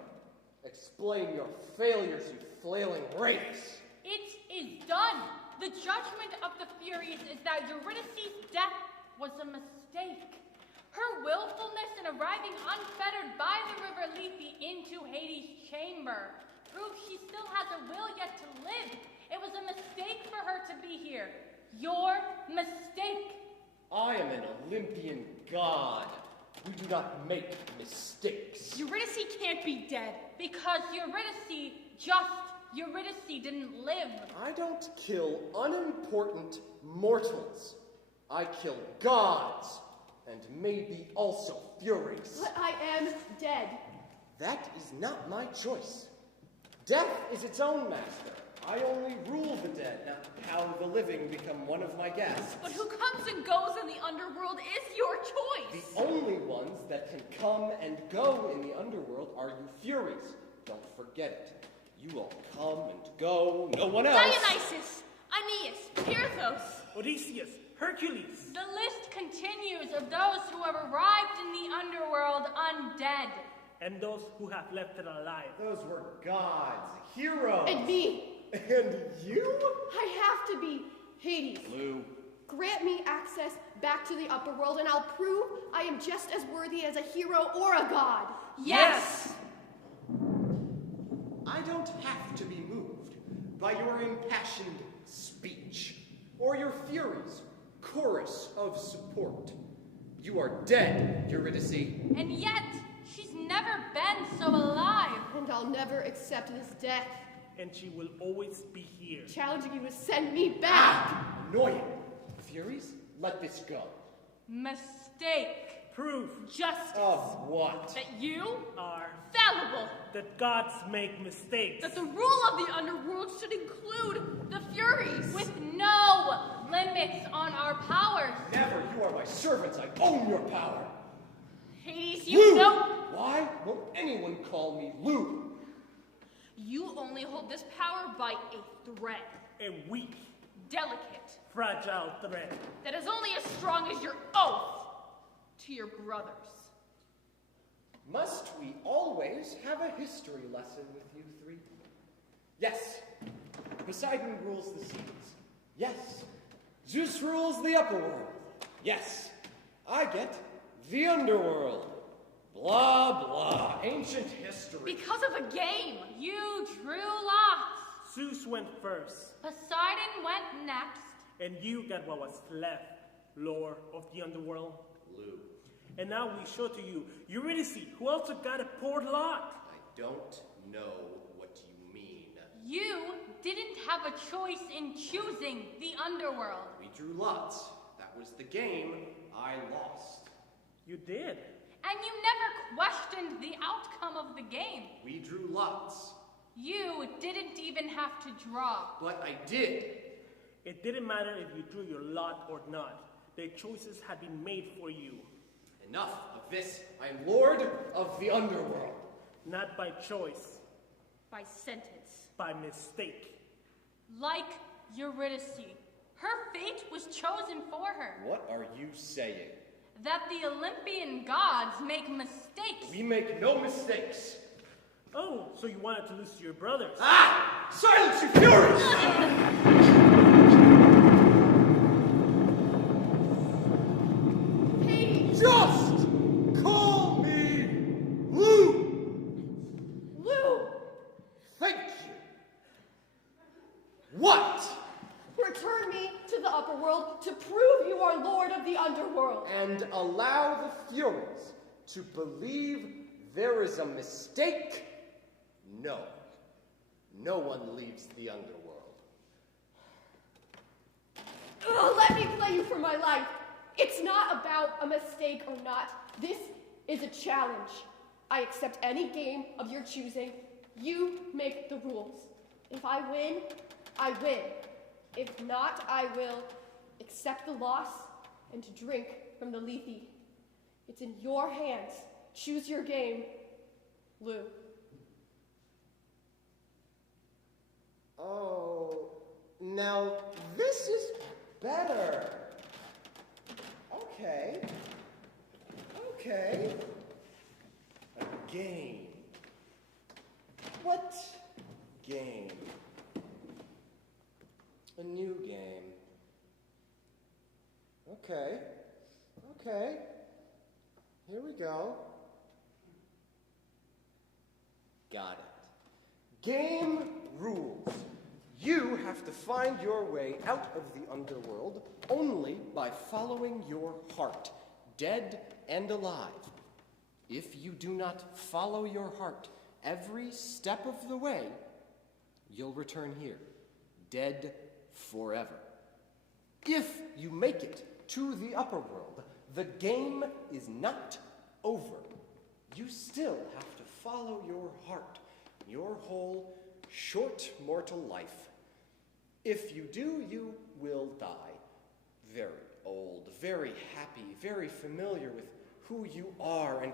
Explain your failures, you flailing rakes. It is done. The judgment of the Furies is that Eurydice's death was a mistake. Her willfulness in arriving unfettered by the river Lethe into Hades' chamber proves she still has a will yet to live. It was a mistake for her to be here. Your mistake. I am an Olympian god. We do not make mistakes. Eurydice can't be dead because Eurydice didn't live. I don't kill unimportant mortals. I kill gods, and maybe also Furies. But I am dead. That is not my choice. Death is its own master. I only rule the dead, not how the living become one of my guests. But who comes and goes in the underworld is your choice. The only ones that can come and go in the underworld are you Furies. Don't forget it. You all come and go, no one else. Dionysus, Aeneas, Pirithous. Odysseus, Hercules. The list continues of those who have arrived in the underworld undead. And those who have left it alive. Those were gods, heroes. And me. And you? I have to be Hades. Blue. Grant me access back to the upper world, and I'll prove I am just as worthy as a hero or a god. Yes! I don't have to be moved by your impassioned speech or your Furies' chorus of support. You are dead, Eurydice. And yet, she's never been so alive. And I'll never accept this death. And she will always be here. Challenging you to send me back. Annoying. Furies, let this go. Mistake. Proof Justice. Of what? That you are fallible. that gods make mistakes. That the rule of the underworld should include the Furies. With no limits on our powers. Never. You are my servants. I own your power. Hades, you Lou! know... Why won't anyone call me Lou? You only hold this power by a thread. A weak, Delicate. fragile thread. That is only as strong as your oath to your brothers. Must we always have a history lesson with you three? Yes. Poseidon rules the seas. Yes. Zeus rules the upper world. Yes. I get the underworld. Blah, blah. Ancient history. Because of a game, you drew lots. Zeus went first, Poseidon went next. and you got what was left, lord of the underworld. Lou. And now we show to you Eurydice, who also got a poor lot. I don't know what you mean. You didn't have a choice in choosing the underworld. We drew lots. That was the game. I lost. You did. And you never questioned the outcome of the game. We drew lots. You didn't even have to draw. But I did. It didn't matter if you drew your lot or not. Their choices had been made for you. Enough of this. I am Lord of the Underworld. Not by choice, By sentence. by mistake. Like Eurydice. Her fate was chosen for her. What are you saying? That the Olympian gods make mistakes. We make no mistakes. Oh, so you wanted to lose to your brothers. Ah! Silence, you furies! Hades! Just call me Lou! Lou! Thank you. What? Return me to the upper world to prove you are Lord of the Underworld. And allow the Furies to believe there is a mistake? No. No one leaves the Underworld. Let me play you for my life. It's not about a mistake or not. This is a challenge. I accept any game of your choosing. You make the rules. If I win, I win. If not, I will accept the loss and to drink from the Lethe. It's in your hands. Choose your game, Lou. Oh, now this is better. Okay. Okay. A game. What game? A new game. Okay. Okay. Here we go. Got it. Game rules. You have to find your way out of the underworld only by following your heart, dead and alive. If you do not follow your heart every step of the way, you'll return here, dead forever. If you make it to the upper world, the game is not over. You still have to follow your heart, your whole short mortal life. If you do, you will die. Very old, very happy, very familiar with who you are, and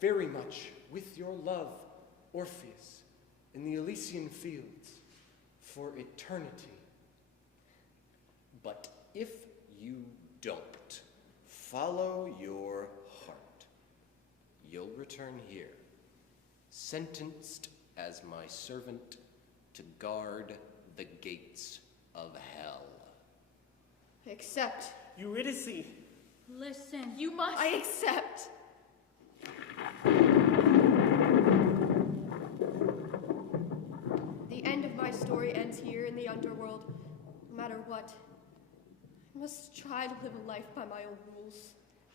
very much with your love, Orpheus, in the Elysian fields for eternity. But if you don't follow your heart, you'll return here, sentenced as my servant to guard the gates of hell. Accept. Eurydice, Listen, you must. I accept. The end of my story ends here in the underworld. No matter what, I must try to live a life by my own rules.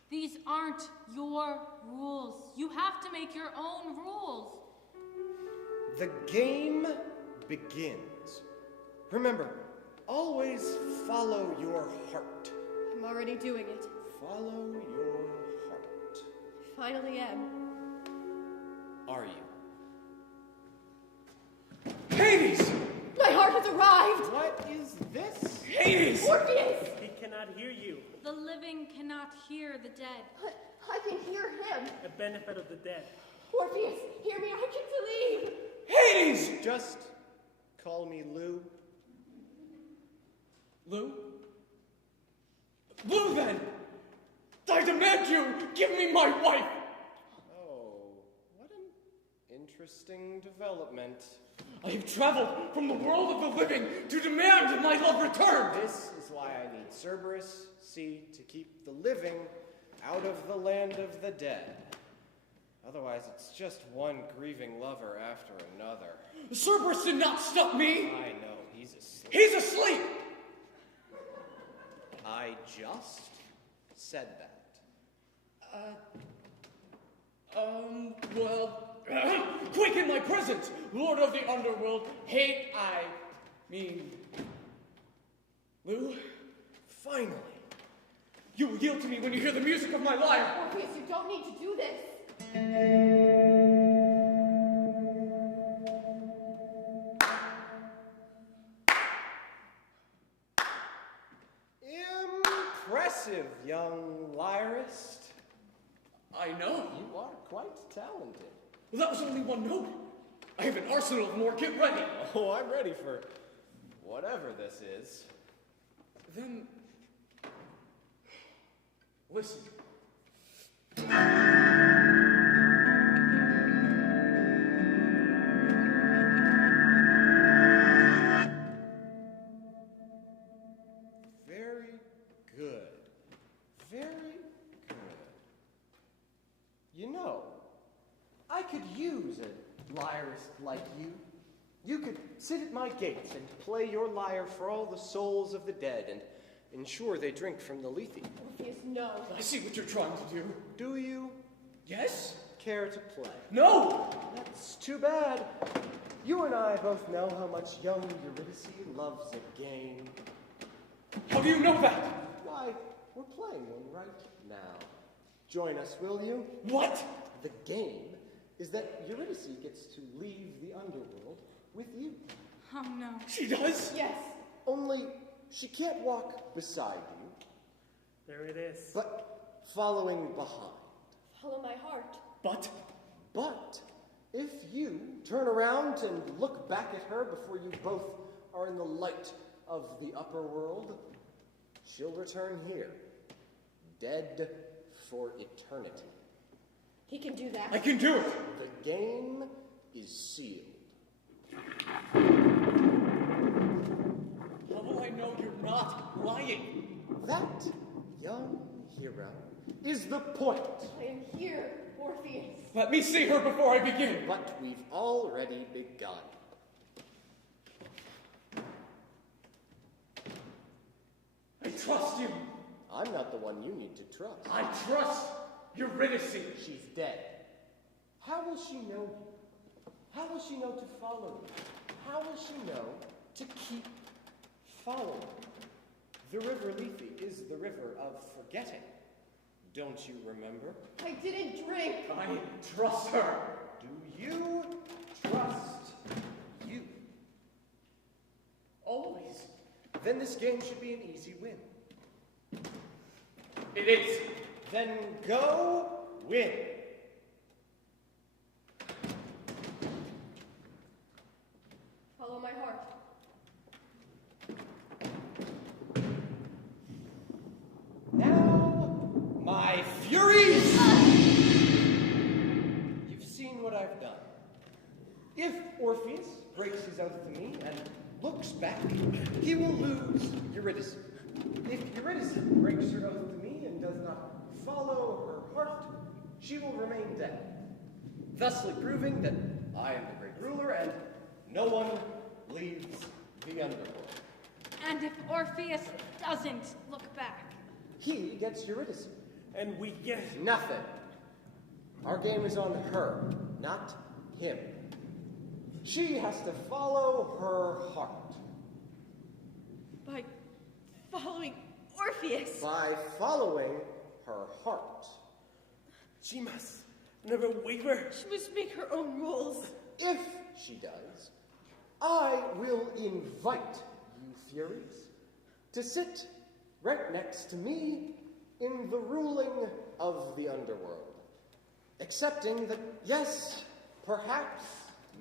These aren't your rules. You have to make your own rules. The game begins. Remember, always follow your heart. I'm already doing it. Follow your heart. I finally am. Are you? Hades! My heart has arrived! What is this? Hades! Orpheus! he cannot hear you. The living cannot hear the dead. I can hear him. The benefit of the dead. Orpheus, hear me, I can believe. Hades! Just call me Lou. Lou? Lou, then! I demand you give me my wife! Oh, what an interesting development. I have traveled from the world of the living to demand my love returned! This is why I need Cerberus, to keep the living out of the land of the dead. Otherwise, it's just one grieving lover after another. Cerberus did not stop me! I know, he's asleep. He's asleep! I just said that. Well, quicken my presence, Lord of the Underworld, Lou, Finally. you will yield to me when you hear the music of my lyre. Orpheus, you don't need to do this. Impressive, young lyrist. I know. You are quite talented. Well, that was only one note. I have an arsenal of more. Get ready. Oh, I'm ready for whatever this is. Then, listen. Very good. Very good. You know, I could use a lyrist like you. You could sit at my gates and play your lyre for all the souls of the dead and ensure they drink from the Lethe. Orpheus, no. I see what you're trying to do. Do you Yes? care to play? No! That's too bad. You and I both know how much young Eurydice loves a game. How do you know that? Why, we're playing one right now. Join us, will you? What? The game is that Eurydice gets to leave the underworld with you. Oh no. She does? Yes. Only she can't walk beside you, There it is. but following behind. Follow my heart. But if you turn around and look back at her before you both are in the light of the upper world, she'll return here, dead for eternity. He can do that. I can do it. The game is sealed. How will I know you're not lying? That, young hero, is the point. I am here, Orpheus. Let me see her before I begin. But we've already begun. I trust you. I'm not the one you need to trust. I trust Eurydice. She's dead. How will she know you? How will she know to follow you? How will she know to keep following? The river Lethe is the river of forgetting. Don't you remember? I didn't drink. I trust her. Do you trust you? Always. Then this game should be an easy win. It is. Then go win. Follow my heart. Now, my furies! You've seen what I've done. If Orpheus breaks his oath to me and looks back, he will lose Eurydice. If Eurydice breaks her oath to me and does not follow her heart, she will remain dead, thusly proving that I am the great ruler and no one leaves the underworld. And if Orpheus doesn't look back? He gets Eurydice. And we get... Nothing. Our game is on her, not him. She has to follow her heart. By following Orpheus? By following her heart. She must never waver. She must make her own rules. If she does, I will invite you Furies to sit right next to me in the ruling of the underworld, accepting that, yes, perhaps,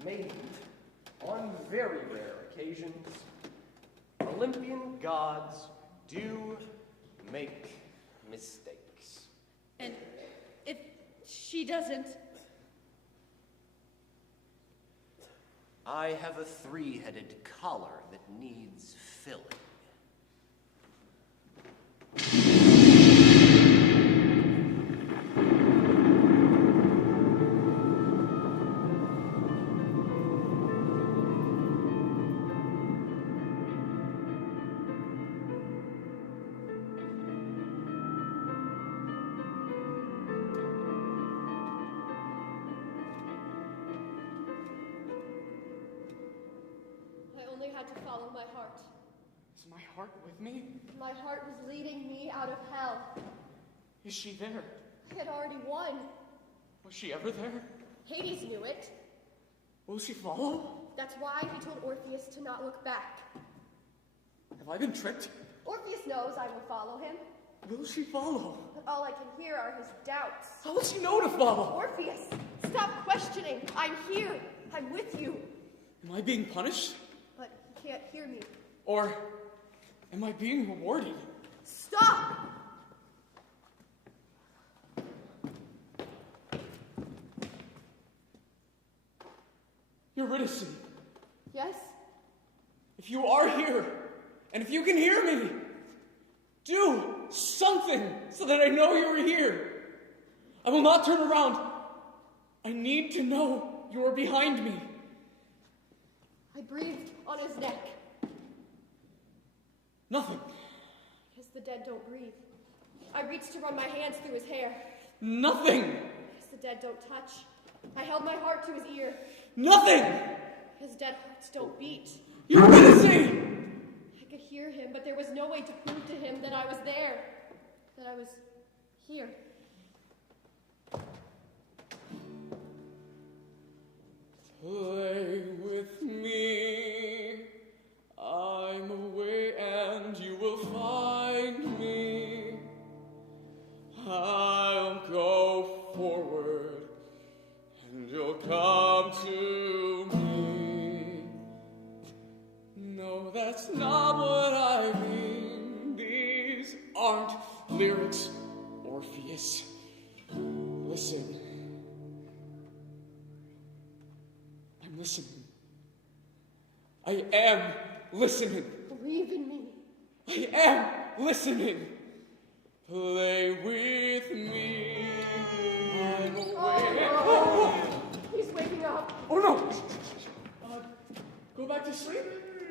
maybe, on very rare occasions, Olympian gods do make mistakes. And if she doesn't? I have a three-headed collar that needs filling. I only had to follow my heart. Is my heart with me? My heart was leading me out of hell. Is she there? I had already won. Was she ever there? Hades knew it. Will she follow? That's why he told Orpheus to not look back. Have I been tricked? Orpheus knows I will follow him, Will she follow? but all I can hear are his doubts. How will she know to follow? Orpheus, stop questioning. I'm here. I'm with you. Am I being punished? But he can't hear me. Or am I being rewarded? Stop! Eurydice, Yes? if you are here, and if you can hear me, do something so that I know you're here. I will not turn around. I need to know you are behind me. I breathed on his neck. Nothing. Because the dead don't breathe. I reached to run my hands through his hair. Nothing. Because the dead don't touch. I held my heart to his ear. Nothing. His dead hearts don't beat. Eurydice! I could hear him, but there was no way to prove to him that I was there. That I was here. Play with me. I'm away and you will find me. I'll go forward and you'll come to me. No, that's not what I mean. These aren't lyrics, Orpheus. Listen. I'm listening. I am listening. Believe in me. I am listening. Play with me. I'm away. Oh, he's waking up. Oh no! Go back to sleep?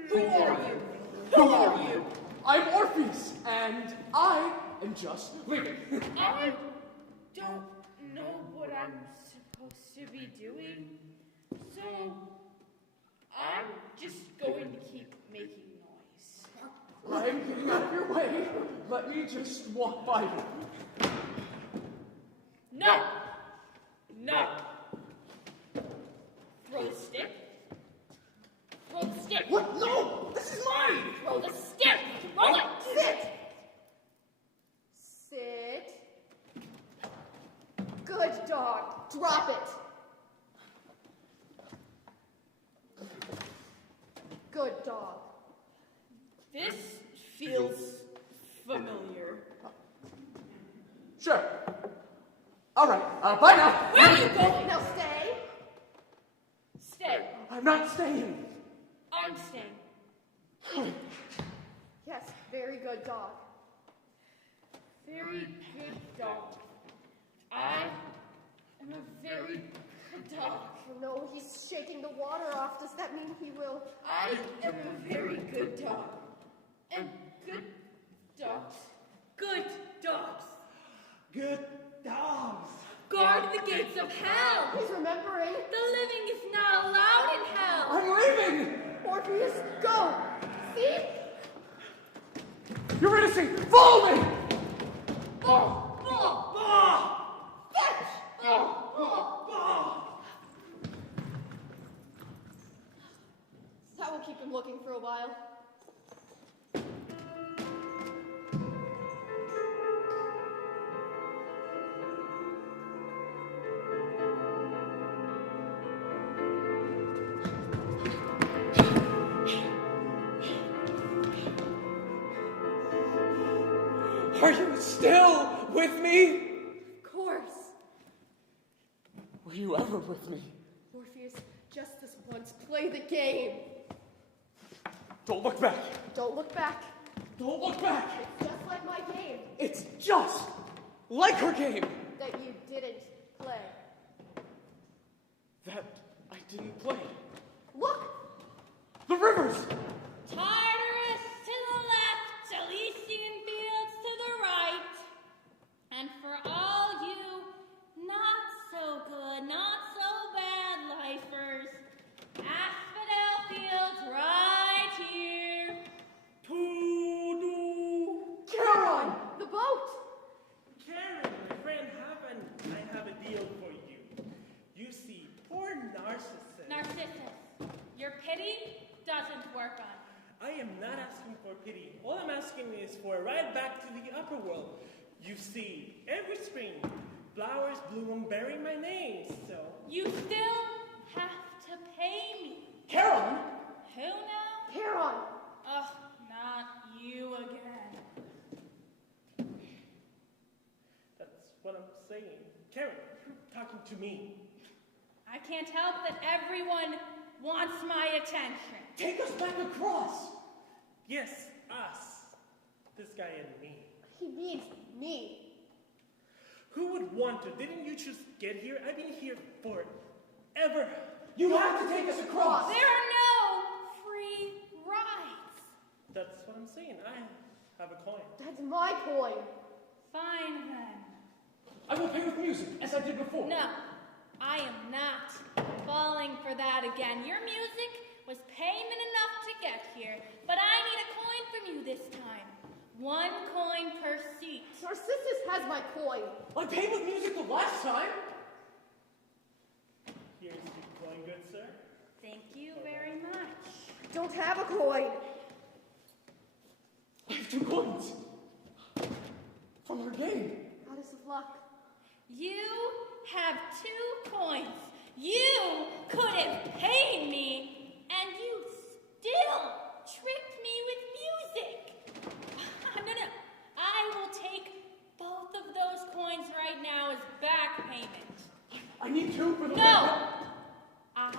Who are you? Who are you? I'm Orpheus, and I am just leaving. I don't know what I'm supposed to be doing, so I'm just going to keep making noise. I'm getting out of your way. Let me just walk by you. No! No! Throw the stick. Throw the stick. What? No! This is mine! Throw the stick. Throw it. Sit! Sit. Good dog. Drop it. Good dog. This feels familiar. Sure. All right. Bye now. Where are you going? Now stay. Stay. I'm not staying. I'm staying. Yes, very good dog. Very good dog. I am a very good dog. Oh no, he's shaking the water off. Does that mean he will? I am a very good dog. And good dogs. Good dogs. Good dogs. Guard the gates of hell. He's remembering. The living is not allowed in hell. I'm leaving. Orpheus, go. See? Eurydice, follow me. That will keep him looking for a while. Are you still with me? Of course. Were you ever with me? Orpheus, just this once, play the game. Don't look back. Don't look back. Don't look back. It's just like my game It's just like her game. that you didn't play. That I didn't play. Look! The rivers. Tartarus to the left, Cilician fields to the right. And for all you not so good, not so bad lifers, Asphodel fields right here. Charon! The boat! Karen, my friend, I have a deal for you. work on. I am not asking for pity. All I'm asking is for a ride back to the upper world. You see, every spring, flowers bloom bearing my name, so... You still have to pay me. Caroline! Who now? Heron! Ugh, not you again. That's what I'm saying. Karen, you're talking to me. I can't help that everyone wants my attention. Take us back across! Yes, us. This guy and me. He means me. Who would want to? Didn't you just get here? I've been here forever. You have to take us across! There are no free rides. That's what I'm saying. I have a coin. That's my coin. Fine then. I will pay with music, as I did before. No, I am not falling for that again. Your music was payment enough to get here, but I need a coin from you this time. 1 coin per seat. Narcissus has my coin. I paid with music the last time. Here's your coin, good sir. Thank you very much. Don't have a coin. I have 2 coins. From our game. Goddess of luck. You have 2 coins. You could have paid me, and you still tricked me with music. No. I will take both of those coins right now as back payment. I need 2 for the... No! I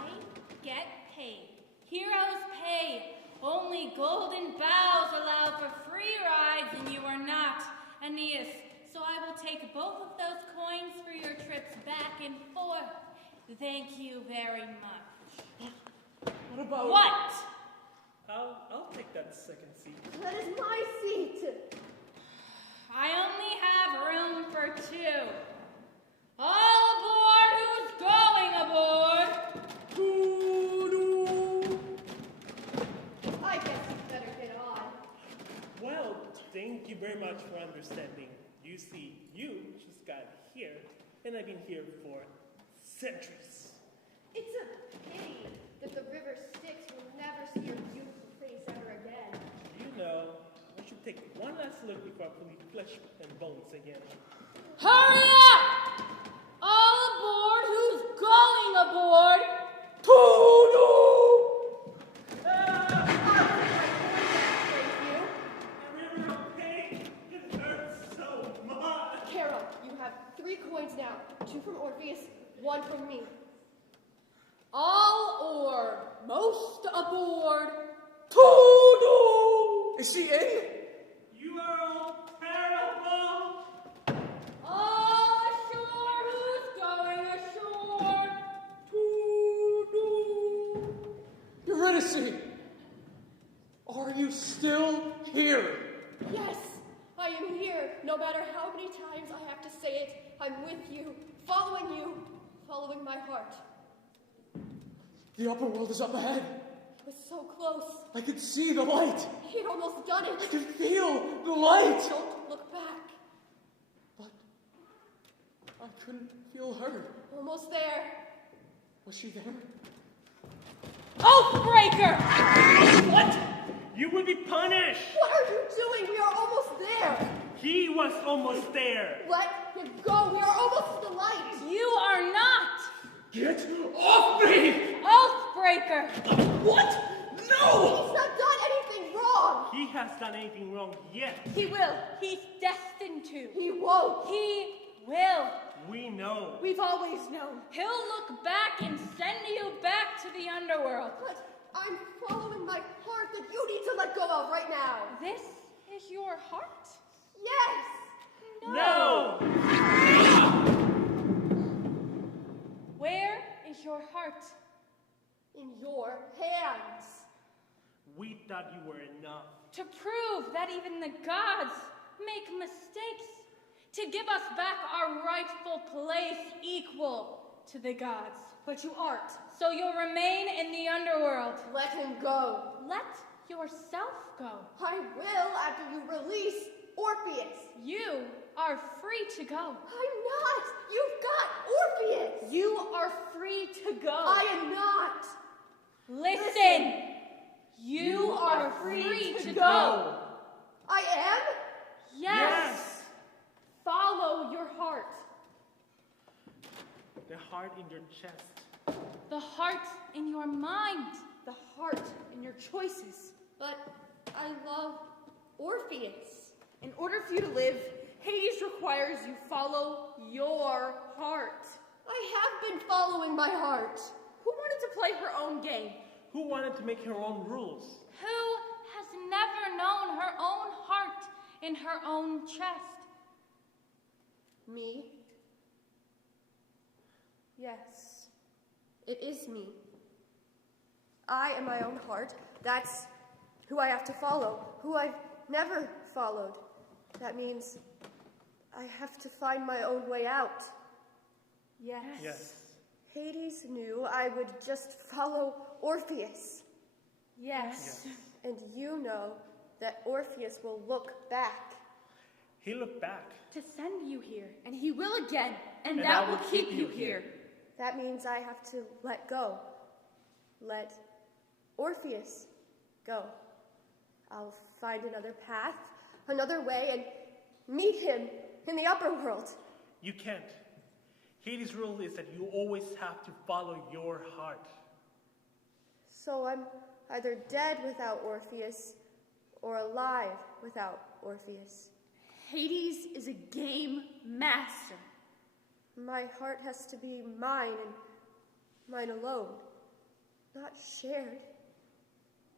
get paid. Heroes pay. Only golden bows allow for free rides, and you are not Aeneas. So I will take both of those coins for your trips back and forth. Thank you very much. What about... What? I'll take that second seat. That is my seat. I only have room for 2. All aboard! Who's going aboard? I guess you better get on. Well, thank you very much for understanding. You see, you just got here, and I've been here for centuries. It's a pity that the river Styx will never see your beautiful face ever again. You know, I should take one last look before I fully flesh and bones again. Hurry up! All aboard! Who's going aboard? Thank you. The river of pain, it hurts so much. Carol, you have 3 coins now. 2 from Orpheus, 1 from me. All or most aboard. Is she in? You are all terrible. All ashore! Who's going ashore? Eurydice! Are you still here? Yes, I am here. No matter how many times I have to say it, I'm with you, following my heart. The upper world is up ahead. It was so close. I could see the light. He'd almost done I it. could feel the light. Don't look back. But I couldn't feel her. Almost there. Was she there? Oathbreaker! What? You will be punished. What are you doing? We are almost there. He was almost there. Let him go. We are almost to the light. You are not! Get off me! Oathbreaker! What? No! He's not done anything wrong. He has done anything wrong yet. He will. He's destined to. He won't. He will. We know. We've always known. He'll look back and send you back to the underworld. But I'm following my heart that you need to let go of right now. This is your heart? Yes. No! Where is your heart? In your hands. We thought you were enough. To prove that even the gods make mistakes. To give us back our rightful place equal to the gods. But you aren't. So you'll remain in the underworld. Let him go. Let yourself go. I will after you release Orpheus. You are free to go. I'm not. You've got Orpheus. You are free to go. I am not. Listen. You are free to go. I am? Yes. Follow your heart. The heart in your chest. The heart in your mind. The heart in your choices. But I love Orpheus. In order for you to live, Hades requires you follow your heart. I have been following my heart. Who wanted to play her own game? Who wanted to make her own rules? Who has never known her own heart in her own chest? Me? Yes. It is me. I am my own heart. That's who I have to follow, who I've never followed. That means I have to find my own way out. Yes. Yes. Hades knew I would just follow Orpheus. Yes. And you know that Orpheus will look back. He looked back. To send you here, and he will again, and And that I will will keep keep you you here. That means I have to let go. Let Orpheus go. I'll find another path, another way, and meet him in the upper world. You can't. Hades' rule is that you always have to follow your heart. So I'm either dead without Orpheus or alive without Orpheus. Hades is a game master. My heart has to be mine and mine alone, not shared.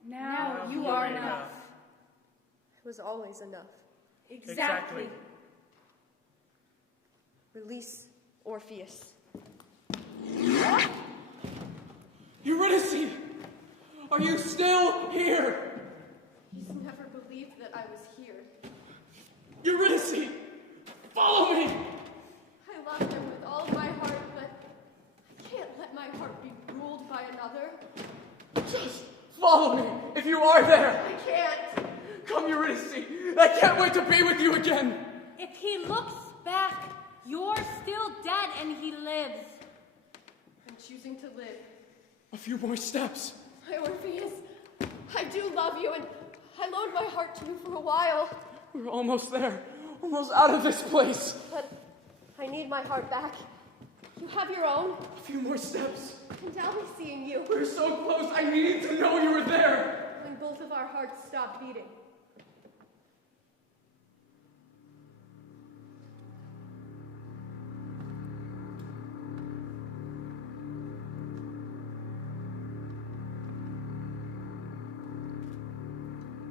Now you you are are enough. enough. It was always enough. Exactly. Release Orpheus. Eurydice! Are you still here? He's never believed that I was here. Eurydice! Follow me! I love him with all my heart, but I can't let my heart be ruled by another. Just follow me if you are there. I can't. Come, Eurydice. I can't wait to be with you again. If he looks back, you're still dead and he lives. I'm choosing to live. A few more steps. My Orpheus, I do love you, and I loaned my heart to you for a while, We're almost there. Almost out of this place. but I need my heart back. You have your own, A few more steps. and I'll be seeing you We're so close. I need to know you were there. when both of our hearts stop beating.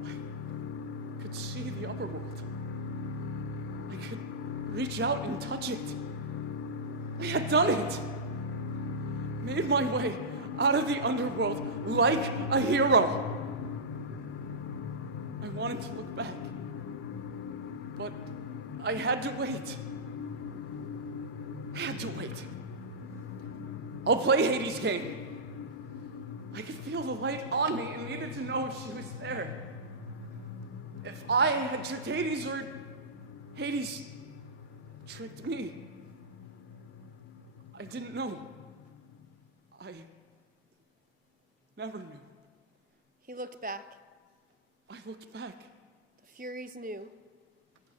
I could see the upper world. I could reach out and touch it. I had done it. Made my way out of the underworld like a hero. I wanted to look back, but I had to wait. I had to wait. I'll play Hades' game. I could feel the light on me and needed to know if she was there. If I had tricked Hades or Hades tricked me. I didn't know. I never knew. He looked back. I looked back. The Furies knew.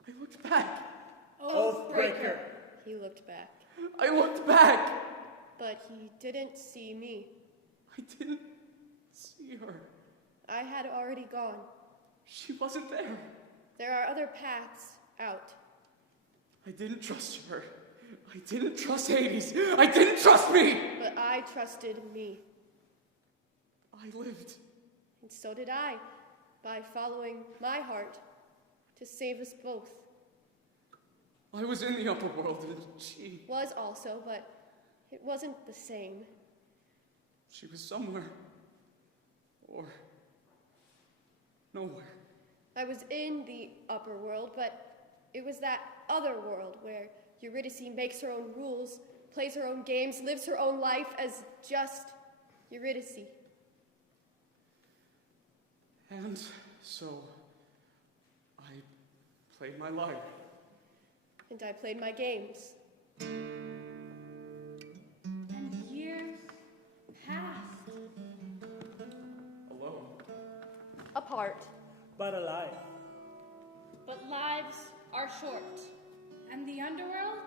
I looked back. Oathbreaker. He looked back. I looked back. But he didn't see me. I didn't see her. I had already gone. She wasn't there. There are other paths out. I didn't trust her. I didn't trust Hades. I didn't trust me. But I trusted me. I lived. And so did I, by following my heart to save us both. I was in the upper world and she Was also, but it wasn't the same. was somewhere. Or nowhere. I was in the upper world, but it was that other world where Eurydice makes her own rules, plays her own games, lives her own life as just Eurydice. And so I played my lyre. And I played my games. And years passed. Alone. apart. but alive. But lives are short, and the underworld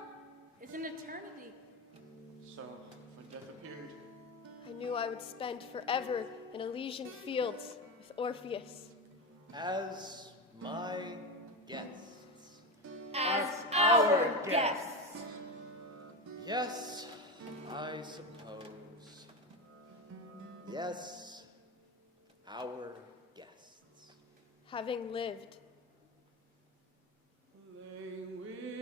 is an eternity. So, when death appeared, I knew I would spend forever in Elysian fields with Orpheus. As my guests. As our guests. Yes, I suppose. Yes, our guests. Having lived, playing with